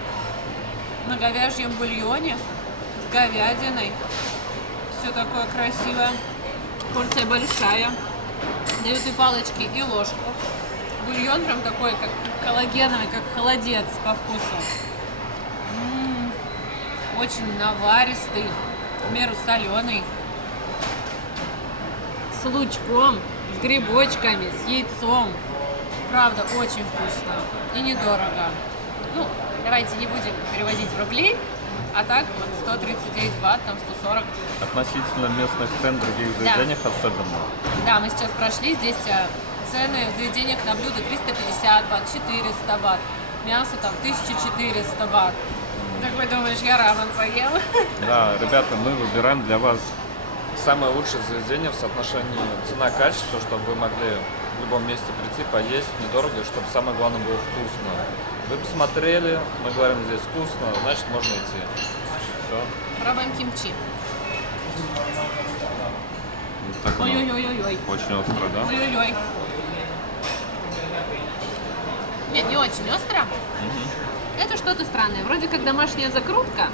на говяжьем бульоне с говядиной. Все такое красивое. Порция большая. Дают и палочки, и ложку. Бульон прям такой, как коллагеновый, как холодец по вкусу. Очень наваристый, в меру соленый. С лучком, с грибочками, с яйцом. Правда, очень вкусно и недорого. Ну, давайте не будем переводить в рубли, а так вот 139 бат, там 140. Относительно местных цен в других заведениях особенно. Да, мы сейчас прошли, здесь цены в заведениях на блюдо 350 бат, 400 бат, мясо там 1400 бат. Как вы думаешь, я рамен поем? Да, ребята, мы выбираем для вас самое лучшее заведение в соотношении цена-качество, чтобы вы могли в любом месте прийти, поесть недорого, и чтобы самое главное было вкусно. Вы посмотрели, мы говорим, здесь вкусно, значит можно идти. Все. Пробуем кимчи. Так оно Ой-ой-ой-ой-ой. очень остро, да? Ой-ой-ой. Нет, не очень остро. Это что-то странное. Вроде как домашняя закрутка,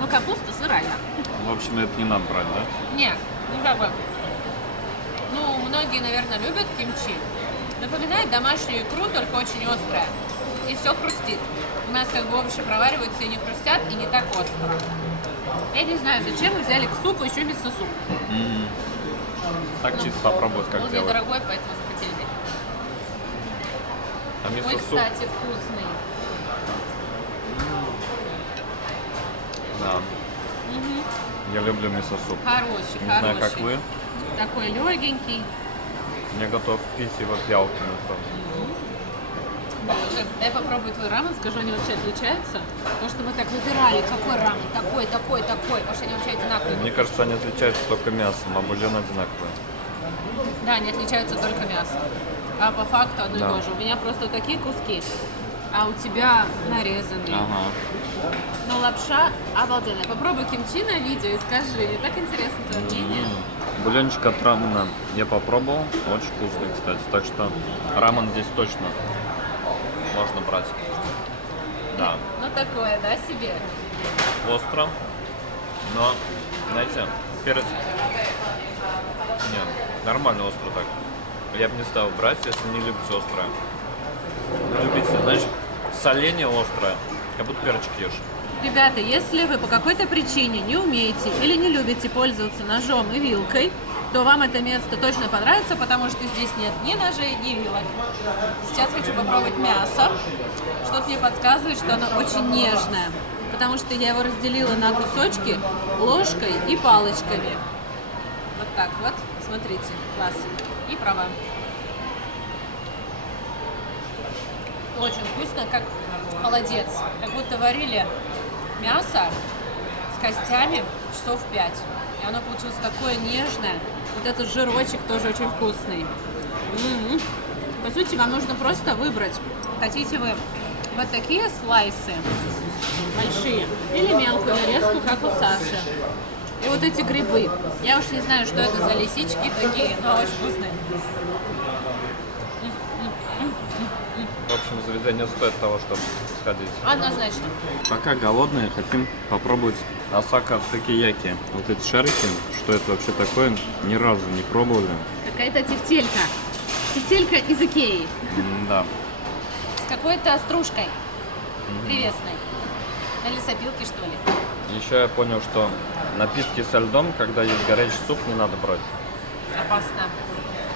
но капуста сырая. В общем, это не надо брать, да? Нет, ну как бы Ну, многие, наверное, любят кимчи. Напоминает домашнюю икру, только очень острая. И все хрустит. У нас как бы овощи провариваются и не хрустят, и не так остро. Я не знаю, зачем мы взяли к супу еще мясо-суп. Так чисто попробовать, как Он делать. недорогой, поэтому захотели. А Ой, мисо-суп, кстати, вкусный. да. Я люблю мисо-суп. Хороший, Не хороший. знаю, как вы. Такой легенький. Я готов пить его пялками. Боже, дай попробую твой рамен, скажу, они вообще отличаются. Потому что мы так выбирали, какой рамен, такой, такой, такой. Может, они вообще одинаковые? Мне кажется, они отличаются только мясом, а бульон одинаковый. Да, они отличаются только мясом. А по факту одно и Да. то же. У меня просто такие куски, а у тебя нарезанные. Ага. Но лапша обалденная. Попробуй кимчи на видео и скажи. Мне так интересно твое мнение. Бульончик от рамена я попробовал. Очень вкусный, кстати. Так что рамен здесь точно можно брать. Да. Ну такое, да, себе? Остро. Но, знаете, перец... Нет, нормально остро так. Я бы не стал брать, если не любите острое. Но любите, знаешь, соленье острое, как будто перчик ешь. Ребята, если вы по какой-то причине не умеете или не любите пользоваться ножом и вилкой, то вам это место точно понравится, потому что здесь нет ни ножей, ни вилок. Сейчас хочу попробовать мясо. Что-то мне подсказывает, что оно очень нежное, потому что я его разделила на кусочки ложкой и палочками. Вот так вот. Смотрите, класс. И права. Очень вкусно, как холодец. Как будто варили мясо с костями часов 5. И оно получилось такое нежное. Вот этот жирочек тоже очень вкусный. М-м. По сути, вам нужно просто выбрать, хотите вы вот такие слайсы большие или мелкую нарезку, как у Саши. И вот эти грибы. Я уж не знаю, что это за лисички такие, но очень вкусные. В общем, заведение стоит того, чтобы сходить. Однозначно. Пока голодные, хотим попробовать осака такияки. Вот эти шарики, что это вообще такое, ни разу не пробовали. Какая-то тефтелька. Тефтелька из Икеи. Да. С какой-то стружкой древесной. На лесопилке, что ли? Еще я понял, что напитки со льдом, когда есть горячий суп, не надо брать. Опасно.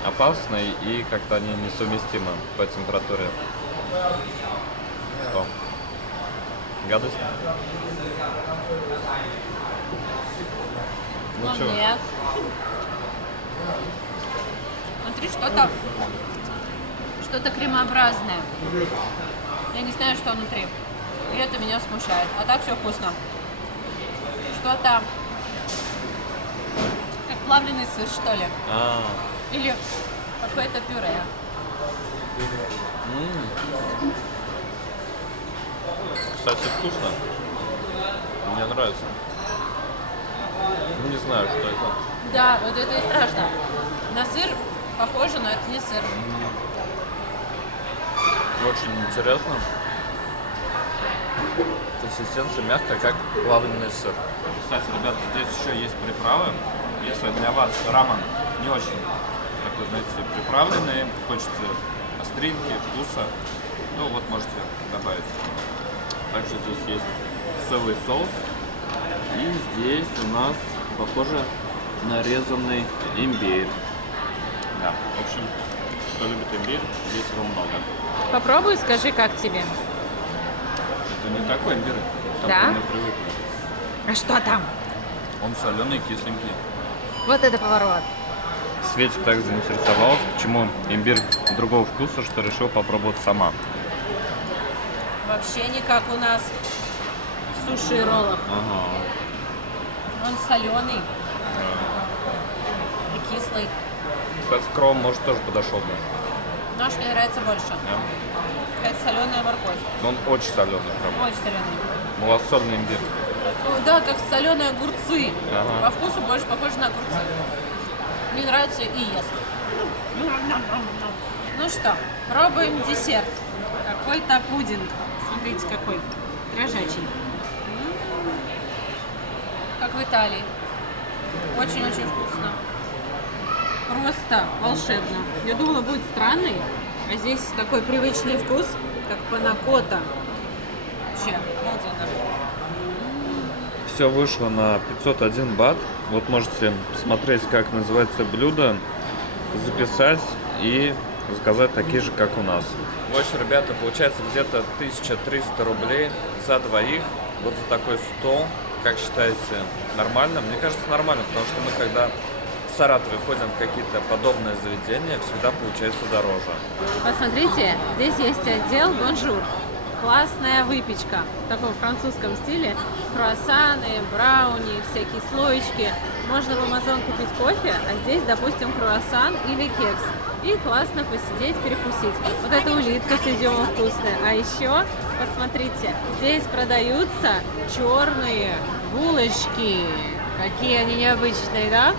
Опасно и как-то они несовместимы по температуре. Что? Гадость? Ну Ну чё? нет. Смотри, что-то кремообразное. Я не знаю, что внутри. И это меня смущает. А так все вкусно. Что-то как плавленый сыр, что ли. А, Или какое-то пюре. кстати, вкусно. Мне нравится. Ну, не знаю, что это. Да, вот это и страшно. На сыр похоже, но это не сыр. Очень интересно. Консистенция мягкая, как плавленый сыр. Кстати, ребята, здесь еще есть приправы. Если для вас рамен не очень такой, знаете, приправленный, хочется остринки, вкуса, то вот можете добавить. Также здесь есть соевый соус. И здесь у нас, похоже, нарезанный имбирь. Да, в общем, кто любит имбирь, здесь его много. Попробуй, скажи, как тебе. Это не такой имбирь, как Да? мы привыкли. А что там? Он соленый, кисленький. Вот это поворот. Светик так заинтересовалась, почему имбирь другого вкуса, что решил попробовать сама. Вообще не как у нас в суши и роллах. Ага. Он соленый и кислый. Кстати, кром, может, тоже подошел бы. Наш мне нравится больше. Да? Какая-то соленая морковь. Но он очень соленый, прям. Очень соленый. Малосольный имбирь. Ну да, как соленые огурцы. Ага. По вкусу больше похоже на огурцы. Мне нравится и ест. Ну что, пробуем десерт. Какой-то пудинг. Смотрите, какой. Дрожачий. Как в Италии. Очень-очень вкусно. Просто волшебно. Я думала, будет странный, а здесь такой привычный вкус, как панакота. Вообще, обалденно. Все вышло на 501 бат. Вот можете смотреть, как называется блюдо, записать и заказать такие же, как у нас. В общем, ребята, получается где-то 1300 рублей за двоих. Вот за такой стол. Как считаете, нормально? Мне кажется, нормально, потому что мы, когда в Саратове ходим в какие-то подобные заведения, всегда получается дороже. Посмотрите, здесь есть отдел бонжур. Классная выпечка в таком французском стиле. Круассаны, брауни, всякие слоечки. Можно в Амазон купить кофе, а здесь, допустим, круассан или кекс. И классно посидеть, перекусить. Вот эта улитка с изюмом вкусная. А еще, посмотрите, здесь продаются черные булочки. Какие они необычные, да?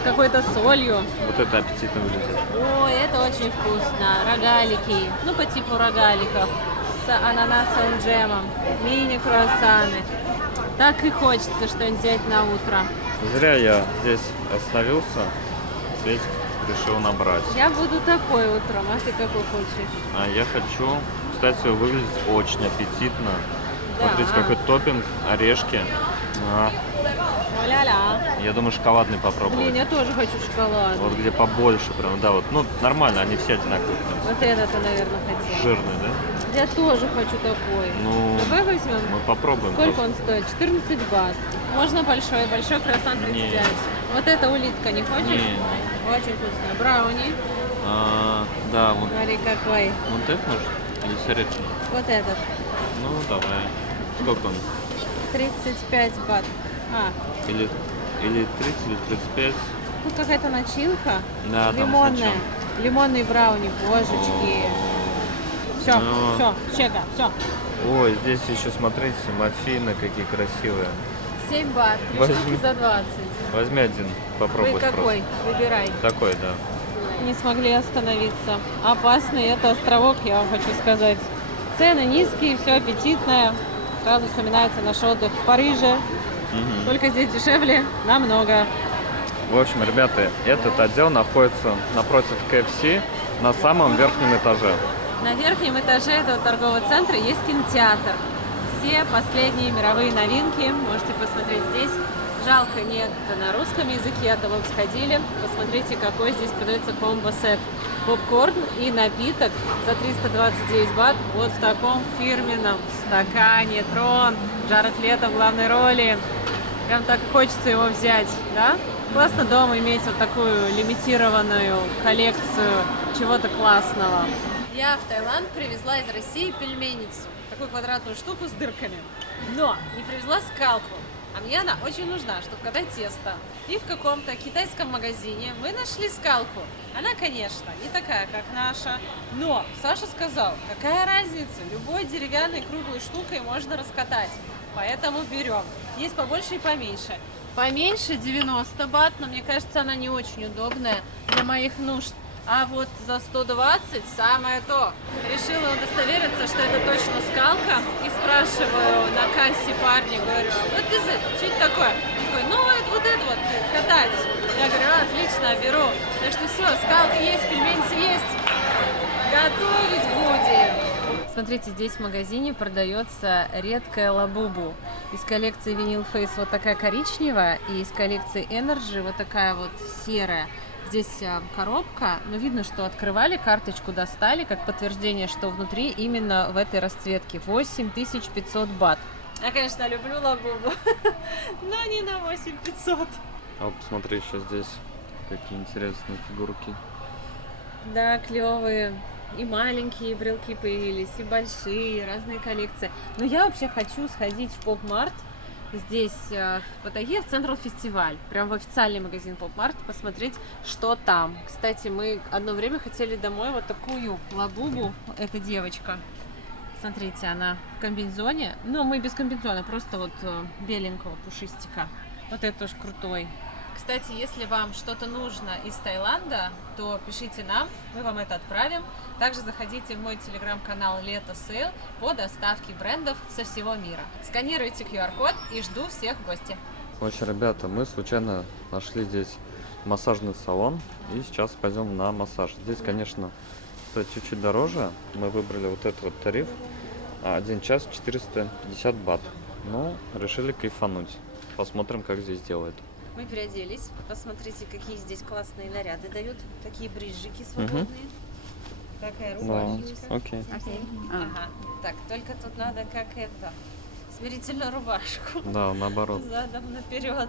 С какой-то солью. Вот это аппетитно выглядит. Ой, это очень вкусно. Рогалики, ну по типу рогаликов. С ананасовым джемом. Мини-круассаны. Так и хочется что-нибудь взять на утро. Зря я здесь остановился. Здесь решил набрать. Я буду такой утром, а ты какой хочешь? А я хочу, кстати, выглядит очень аппетитно. Да. Смотрите, какой топпинг, орешки. О-ля-ля. Я думаю, шоколадный попробовать. Блин, я тоже хочу шоколад. Вот где побольше прям, да, вот, ну, нормально, они все одинаковые. Вот это-то, наверное, хотел. Жирный, да? Я тоже хочу такой. Ну, Какой возьмем? мы попробуем. Сколько просто. он стоит? 14 бат. Можно большой круассан 35. Не. Вот эта улитка не хочешь? Не. Очень вкусно. Брауни. Да, вот, Смотри, какой. вот это может? Или с орешками? Вот этот. Ну, давай. Сколько он? 35 бат. Или 30, или 35. Тут какая-то начинка. Да, там Лимонная. Лимонный брауни, божечки. Все, Ну. все, чека, все. Ой, здесь еще, смотрите, маффины какие красивые. 7 бат, 3 Возьми. штуки за 20. Возьми один, попробуй Вы какой? Выбирай. Такой, да. Не смогли остановиться. Опасный это островок, я вам хочу сказать. Цены низкие, все аппетитное. Сразу вспоминается наш отдых в Париже. Мгм. Только здесь дешевле намного. В общем, ребята, этот отдел находится напротив KFC на самом верхнем этаже. На верхнем этаже этого торгового центра есть кинотеатр. Все последние мировые новинки можете посмотреть здесь. Жалко, нет на русском языке, а то мы бы сходили. Посмотрите, какой здесь продается комбо-сет. Попкорн и напиток за 329 бат вот в таком фирменном стакане. Трон, Джаред Лето в главной роли. Прям так хочется его взять, да? Классно дома иметь вот такую лимитированную коллекцию чего-то классного. Я в Таиланд привезла из России пельменницу, такую квадратную штуку с дырками, но не привезла скалку. А мне она очень нужна, чтобы катать тесто. И в каком-то китайском магазине мы нашли скалку. Она, конечно, не такая, как наша, но Саша сказал, какая разница, любой деревянной круглой штукой можно раскатать. Поэтому берем. Есть побольше и поменьше. Поменьше 90 бат, но мне кажется, она не очень удобная для моих нужд. А вот за 120 самое то. Решила удостовериться, что это точно скалка. И спрашиваю на кассе парня, говорю, вот что это такое? Он такой, ну вот это вот катать. Я говорю, отлично, беру. Так что все, скалка есть, пельменицы есть. Готовить будем. Смотрите, здесь в магазине продается редкая лабубу. Из коллекции Vinyl Face вот такая коричневая, и из коллекции Energy вот такая вот серая. Здесь коробка, но видно, что открывали, карточку достали, как подтверждение, что внутри именно в этой расцветке 8500 бат. Я, конечно, люблю лабубу, но не на 8500. А вот посмотри, еще здесь какие интересные фигурки. Да, клевые. И маленькие брелки появились, и большие, разные коллекции. Но я вообще хочу сходить в Поп-Март. Здесь, в Паттайе, в Централ Фестиваль. Прям в официальный магазин Поп-Март, посмотреть, что там. Кстати, мы одно время хотели домой вот такую лабубу. Это девочка. Смотрите, она в комбинезоне. Но мы без комбинезона, просто вот беленького пушистика. Вот это тоже крутой. Кстати, если вам что-то нужно из Таиланда, то пишите нам, мы вам это отправим. Также заходите в мой телеграм-канал Лето Сейл по доставке брендов со всего мира. Сканируйте QR-код и жду всех в гости. В общем, ребята, мы случайно нашли здесь массажный салон. И сейчас пойдем на массаж. Здесь, конечно, стоит чуть-чуть дороже. Мы выбрали вот этот вот тариф. 1 час 450 бат. Ну, решили кайфануть. Посмотрим, как здесь делают. Мы переоделись. Посмотрите, какие здесь классные наряды дают. Такие бриджики свободные. Такая Да, рубашечка. окей. Ага. Так, только тут надо как это, смирительную рубашку. Да, наоборот. Задом наперед.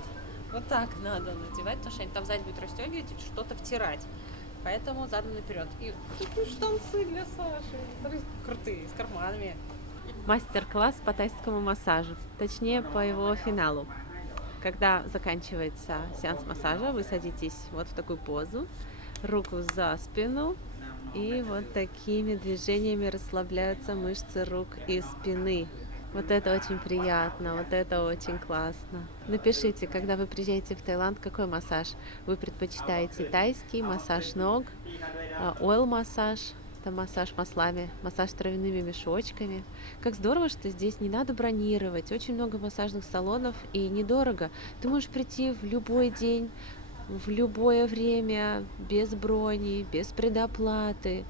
Вот так надо надевать, потому что они там сзади будут расстегивать и что-то втирать. Поэтому задом наперед. И такие штанцы для Саши. Смотрите, крутые, с карманами. Мастер-класс по тайскому массажу. Точнее, по его финалу. Когда заканчивается сеанс массажа, вы садитесь вот в такую позу, руку за спину, и вот такими движениями расслабляются мышцы рук и спины. Вот это очень приятно, вот это очень классно. Напишите, когда вы приезжаете в Таиланд, какой массаж вы предпочитаете: тайский, массаж ног, ойл-массаж, это массаж маслами, массаж травяными мешочками. Как здорово, что здесь не надо бронировать, очень много массажных салонов и недорого. Ты можешь прийти в любой день, в любое время, без брони, без предоплаты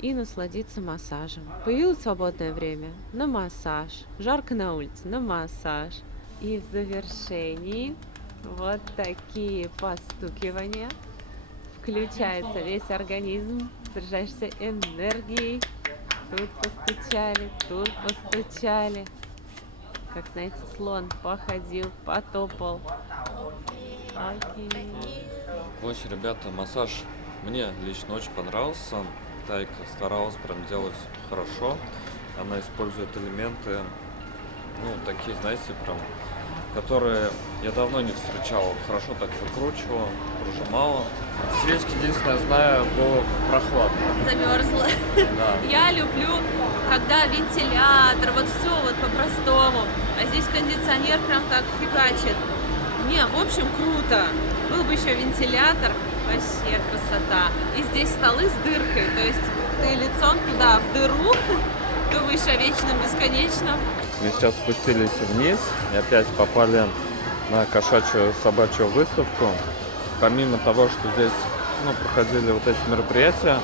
и насладиться массажем. Появилось свободное время — на массаж. Жарко на улице — на массаж. И в завершении вот такие постукивания. Включается весь организм, заряжаешься энергией. Тут постучали. Как, знаете, слон походил, потопал. Окей. В общем, ребята, массаж мне лично очень понравился. Тайка старалась прям делать хорошо. Она использует элементы, ну, такие, знаете, прям, которые я давно не встречал. Хорошо так выкручивала, прожимала. Свечки, единственное, знаю, было прохладно. Замерзла. Да. Я люблю, когда вентилятор, вот все вот по-простому. А здесь кондиционер прям так фигачит. Не, в общем, круто. Был бы еще вентилятор, вообще красота. И здесь столы с дыркой, то есть ты лицом туда, в дыру, думаешь о вечном, бесконечном. Мы сейчас спустились вниз и опять попали на кошачью собачью выставку. Помимо того, что здесь проходили вот эти мероприятия,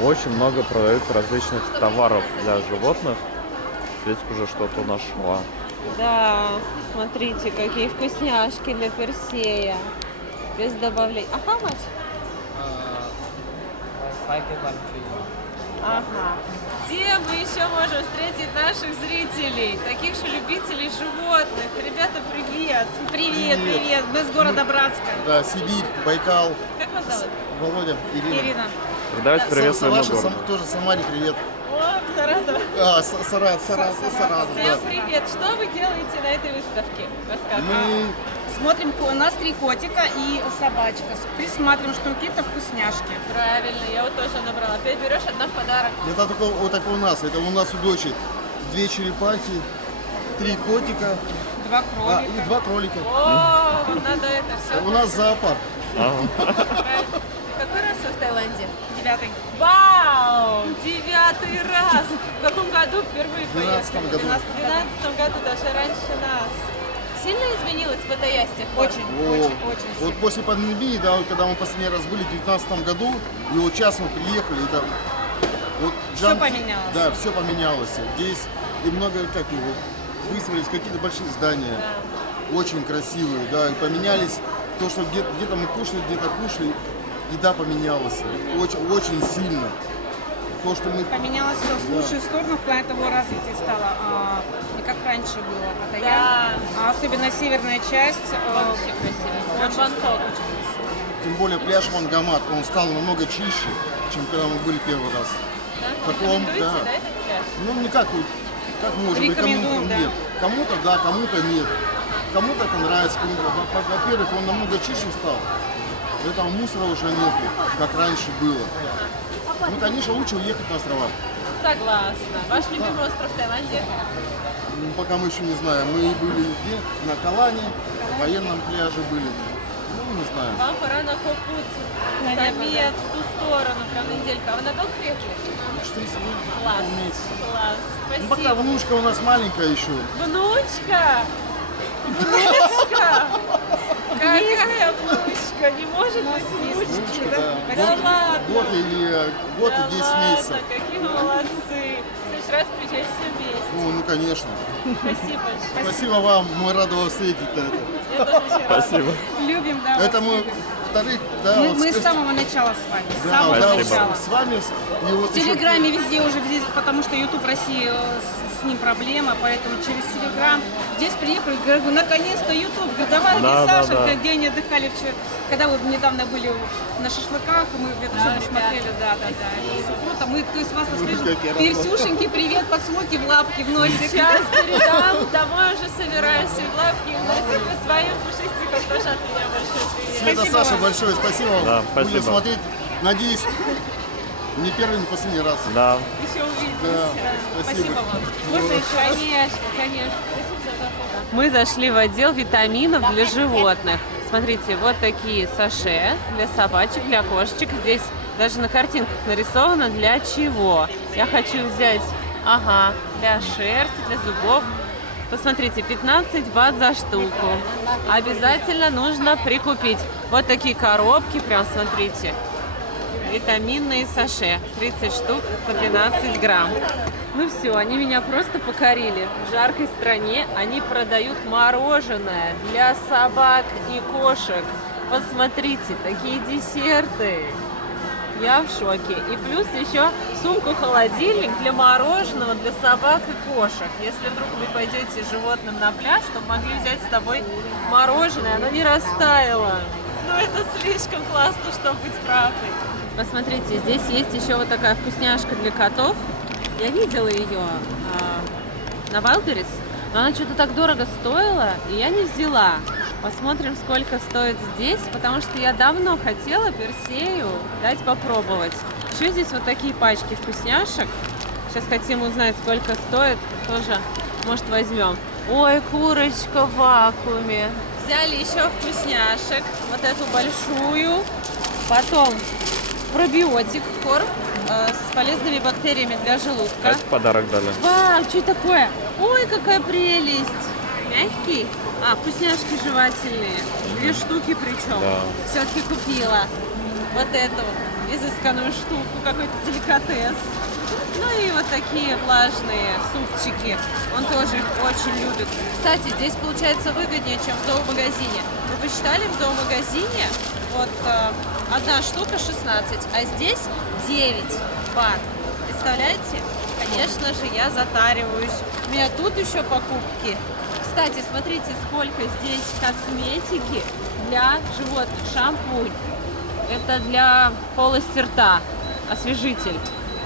очень много продают различных товаров для животных. Светик уже что-то нашла. Да, смотрите, какие вкусняшки для Персея. Без добавления. А how much? 5 get 1 free. Ага. Где мы еще можем встретить наших зрителей, таких же любителей животных? Ребята, привет! Привет. Мы с города Братска. Да, Сибирь, Байкал, Как вас зовут? Володя, Ирина. Ирина. Передавайте привет своему Ваша городу. тоже Самаре привет. О, Саратов. Саратов, Всем да. привет! Что вы делаете на этой выставке? Рассказывайте. Мы Смотрим, у нас 3 котика и собачка. Присматриваем, что какие-то вкусняшки. Правильно, я вот тоже набрала. Опять берешь, одна в подарок. это только вот так у нас. Это у нас у дочери 2 черепахи, 3 котика 2 кролика. и 2 кролика. О, вам надо это все. У нас зоопарк. Какой раз вы в Таиланде? 9. Вау! 9-й раз! В каком году впервые В 12-м поехали? году. В 12 году, даже раньше нас. Сильно изменилось Паттайя с тех пор? Очень Вот сильно. после пандемии, да, вот когда мы последний раз были в 2019 году, и вот сейчас мы приехали, это вот Всё поменялось. Да, все поменялось. Здесь и много как его выставились какие-то большие здания, очень красивые, да, и поменялись. То, что где-то мы кушали, где-то кушали, еда поменялась, очень сильно. То, что мы Поменялось все в лучшую сторону, в плане того развития стало, не как раньше было. Паттайя. Да. Особенно северная часть. Вообще красиво. Очень Бангкок. тем более пляж Мангамат, он стал намного чище, чем когда мы были первый раз. Да? Таком, Рекомендуете, да. да, этот пляж? Ну, не как, как можно, Рекомендуем, кому-то да. нет. Кому-то да, кому-то нет. Кому-то это нравится, кому-то. Во-первых, он намного чище стал. Этого мусора уже нету, как раньше было. Ну, конечно, лучше уехать на острова. Согласна. Ваш любимый остров в Таиланде? Пока мы еще не знаем. Мы были где? На Калане, в военном пляже были. Ну, не знаю. Вам пора на Хопут. Самет, в ту сторону, прям неделька. А вы надолго приехали? 4 Класс. месяца. Класс. Ну, пока Спасибо. внучка у нас маленькая еще. Внучка! Внучка! Какая внучка? Сколько? Не может быть внучечка. Да. Да ладно. Год и 10 Да месяцев. ладно, какие вы молодцы. В следующий раз приезжайте все вместе. Ну, конечно. Спасибо большое. Спасибо вам, мы рады вас встретить. Я тоже очень рада. Спасибо. Любим, да. Это вас мы, любим. во-вторых, да, Мы, вот мы с- с самого начала с вами. С да, самого да, начала. с вами, и вот В еще- Телеграме везде уже, потому что YouTube России с ним проблема, поэтому через Телеграм. Здесь приехали, говорю, наконец-то YouTube. Говорю, давай, Да, где да, Саша, да. где они отдыхали вчера. Когда вот недавно были на шашлыках, мы это все Да, посмотрели, да. И всё круто. Мы, то есть вас услышим. какие Персюшеньки, привет, поцелуйки в лапки, в носик. Сейчас передам, домой уже собираюсь и в лапки, и в носик по своим пушистикам тоже от меня большой привет. Света, Спасибо Саша, вам. большое спасибо вам. Да, Будем спасибо. смотреть, надеюсь, не первый, не последний раз. Да. Еще увидимся. Да, Спасибо вам. Можно еще раз? Конечно, конечно. Мы зашли в отдел витаминов для животных. Смотрите, вот такие саше для собачек, для кошечек. Здесь даже на картинках нарисовано для чего. Я хочу взять, ага, для шерсти, для зубов. Посмотрите, 15 бат за штуку. Обязательно нужно прикупить. Вот такие коробки, прям смотрите. Витаминные саше. 30 штук по 12 грамм. Ну все, они меня просто покорили. В жаркой стране они продают мороженое для собак и кошек. Посмотрите, такие десерты. Я в шоке. И плюс еще сумку-холодильник для мороженого для собак и кошек. Если вдруг вы пойдете с животным на пляж, чтобы могли взять с собой мороженое, оно не растаяло. Ну это слишком классно, чтобы быть правдой. Посмотрите, здесь есть еще вот такая вкусняшка для котов. Я видела ее на Wildberries, но она что-то так дорого стоила, и я не взяла. Посмотрим, сколько стоит здесь, потому что я давно хотела Персею дать попробовать. Еще здесь вот такие пачки вкусняшек. Сейчас хотим узнать, сколько стоит. Тоже, может, возьмем. Ой, курочка в вакууме. Взяли еще вкусняшек. Вот эту большую. Потом пробиотик, корм с полезными бактериями для желудка. Катя подарок дали. Вау, что это такое? Ой, какая прелесть! Мягкий? Вкусняшки жевательные. 2 штуки причем. Да. Все-таки купила вот эту изысканную штуку, какой-то деликатес. Ну и вот такие влажные супчики. Он тоже их очень любит. Кстати, здесь получается выгоднее, чем в зоомагазине. Вы посчитали, в зоомагазине вот одна штука 16, а здесь 9 бат. Представляете? Конечно же, я затариваюсь. У меня тут еще покупки. Кстати, смотрите, сколько здесь косметики для животных. Шампунь. Это для полости рта. Освежитель.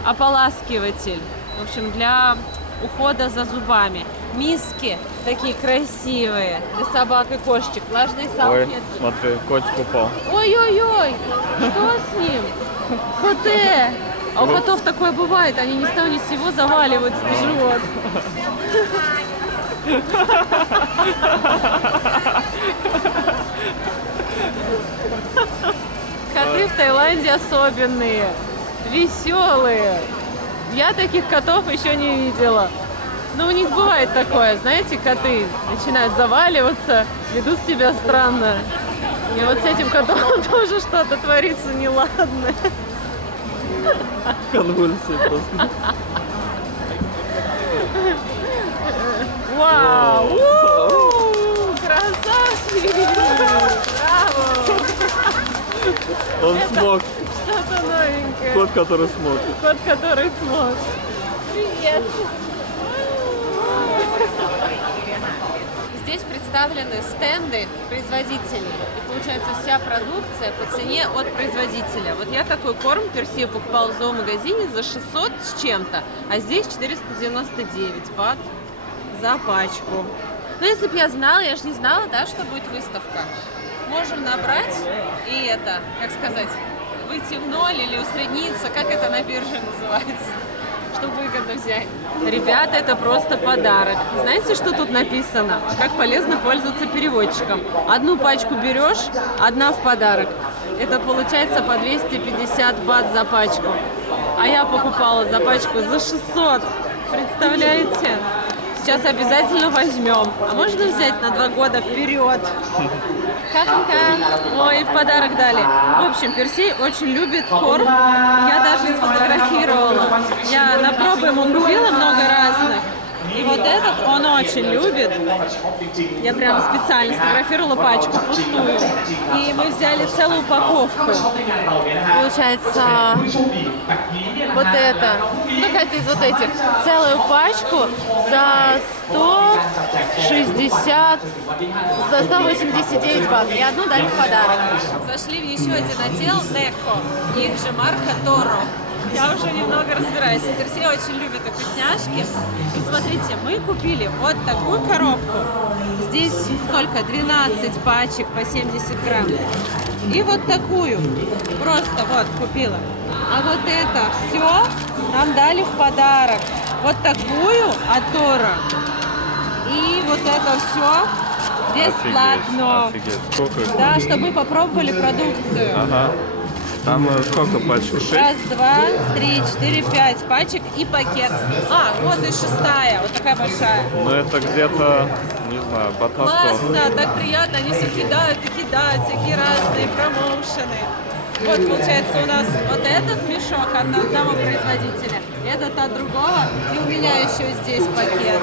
Ополаскиватель. В общем, для ухода за зубами. Миски такие красивые. Для собак и кошечек. Влажные Ой, салфетки. смотри, котик упал. Ой-ой-ой, что с ним? Коте! А у котов такое бывает, они ни с того ни с сего заваливаются на живот. Коты в Таиланде особенные, веселые. Я таких котов еще не видела. Но у них бывает такое, знаете, коты начинают заваливаться, ведут себя странно. И вот с этим котом тоже что-то творится неладное. Конвульсии просто. Вау! У-у-у! Красавчик! Браво! Он смог. Что-то новенькое. Кот, который смог. Кот, который смог. Привет! Здесь представлены стенды производителей. И получается вся продукция по цене от производителя. Вот я такой корм Персею покупала в зоомагазине за 600 с чем-то, а здесь 499 бат за пачку. Но если бы я знала, я же не знала, да, что будет выставка. Можем набрать и это, как сказать, выйти в ноль или усредниться, как это на бирже называется, чтобы выгодно взять. Ребята, это просто подарок. Знаете, что тут написано? Как полезно пользоваться переводчиком. Одну пачку берешь, одна в подарок. Это получается по 250 бат за пачку. А я покупала за пачку за 600. Представляете? Сейчас обязательно возьмем. А можно взять на 2 года вперед? Ха-ха-ха. Ой, в подарок дали. В общем, Персей очень любит корм. Я даже сфотографировала. Я на пробу ему купила много разных. И вот этот он очень любит. Я прям специально сфотографировала пачку пустую. И мы взяли целую упаковку. Получается, вот это. Ну, какая-то из вот этих. Целую пачку за 160, за 189 бат. И одну дали в подарок. Зашли в еще один отдел Неко. Их же марка Торо. Я уже немного разбираюсь. Персей очень любит вкусняшки. И смотрите, мы купили вот такую коробку. Здесь сколько? 12 пачек по 70 грамм. И вот такую. Просто вот купила. А вот это все нам дали в подарок. Вот такую от Торо. И вот это все бесплатно. Офигеть. Сколько? Да, чтобы мы попробовали продукцию. Ага. Там сколько пачек? 6? Раз, два, три, четыре, 5 пачек и пакет. А, вот и 6-я, вот такая большая. Ну это где-то, не знаю, бат на 100. Классно, так приятно, они все кидают и кидают, всякие разные промоушены. Вот, получается, у нас вот этот мешок от одного производителя, этот от другого, и у меня еще здесь пакет.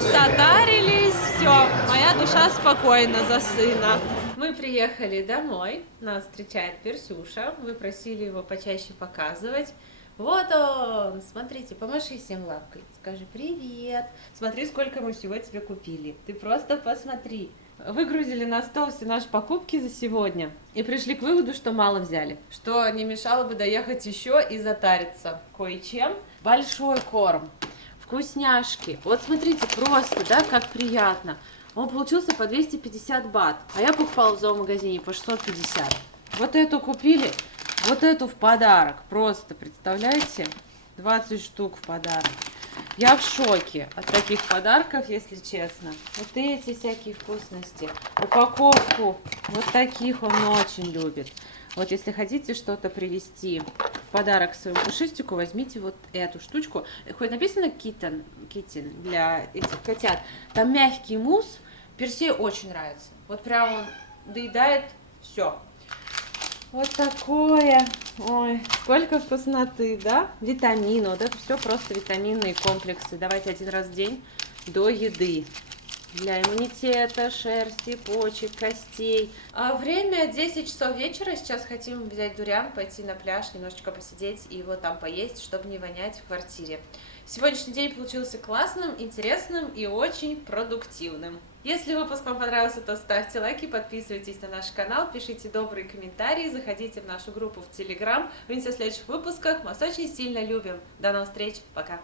Сотарились, все, моя душа спокойна за сына. Мы приехали домой, нас встречает Персюша, вы просили его почаще показывать. Вот он, смотрите, помаши всем лапкой, скажи привет. Смотри, сколько мы всего тебе купили, ты просто посмотри. Выгрузили на стол все наши покупки за сегодня и пришли к выводу, что мало взяли, что не мешало бы доехать еще и затариться кое-чем. Большой корм, вкусняшки, вот смотрите, просто, да, как приятно. Он получился по 250 бат, а я покупала в зоомагазине по 650. Вот эту купили, вот эту в подарок, просто, представляете, 20 штук в подарок. Я в шоке от таких подарков, если честно. Вот эти всякие вкусности. Упаковку вот таких он очень любит. Вот если хотите что-то привезти в подарок своему пушистику, возьмите вот эту штучку. Хоть написано киттен для этих котят. Там мягкий мусс. Персею очень нравится. Вот прям он доедает все. Вот такое. Ой, сколько вкусноты, да? Витамины. Вот это все просто витаминные комплексы. Давайте 1 раз в день до еды. Для иммунитета, шерсти, почек, костей. А время 10 часов вечера. Сейчас хотим взять дуриан, пойти на пляж, немножечко посидеть и его там поесть, чтобы не вонять в квартире. Сегодняшний день получился классным, интересным и очень продуктивным. Если выпуск вам понравился, то ставьте лайки, подписывайтесь на наш канал, пишите добрые комментарии, заходите в нашу группу в Telegram. Увидимся в следующих выпусках. Мы вас очень сильно любим. До новых встреч. Пока.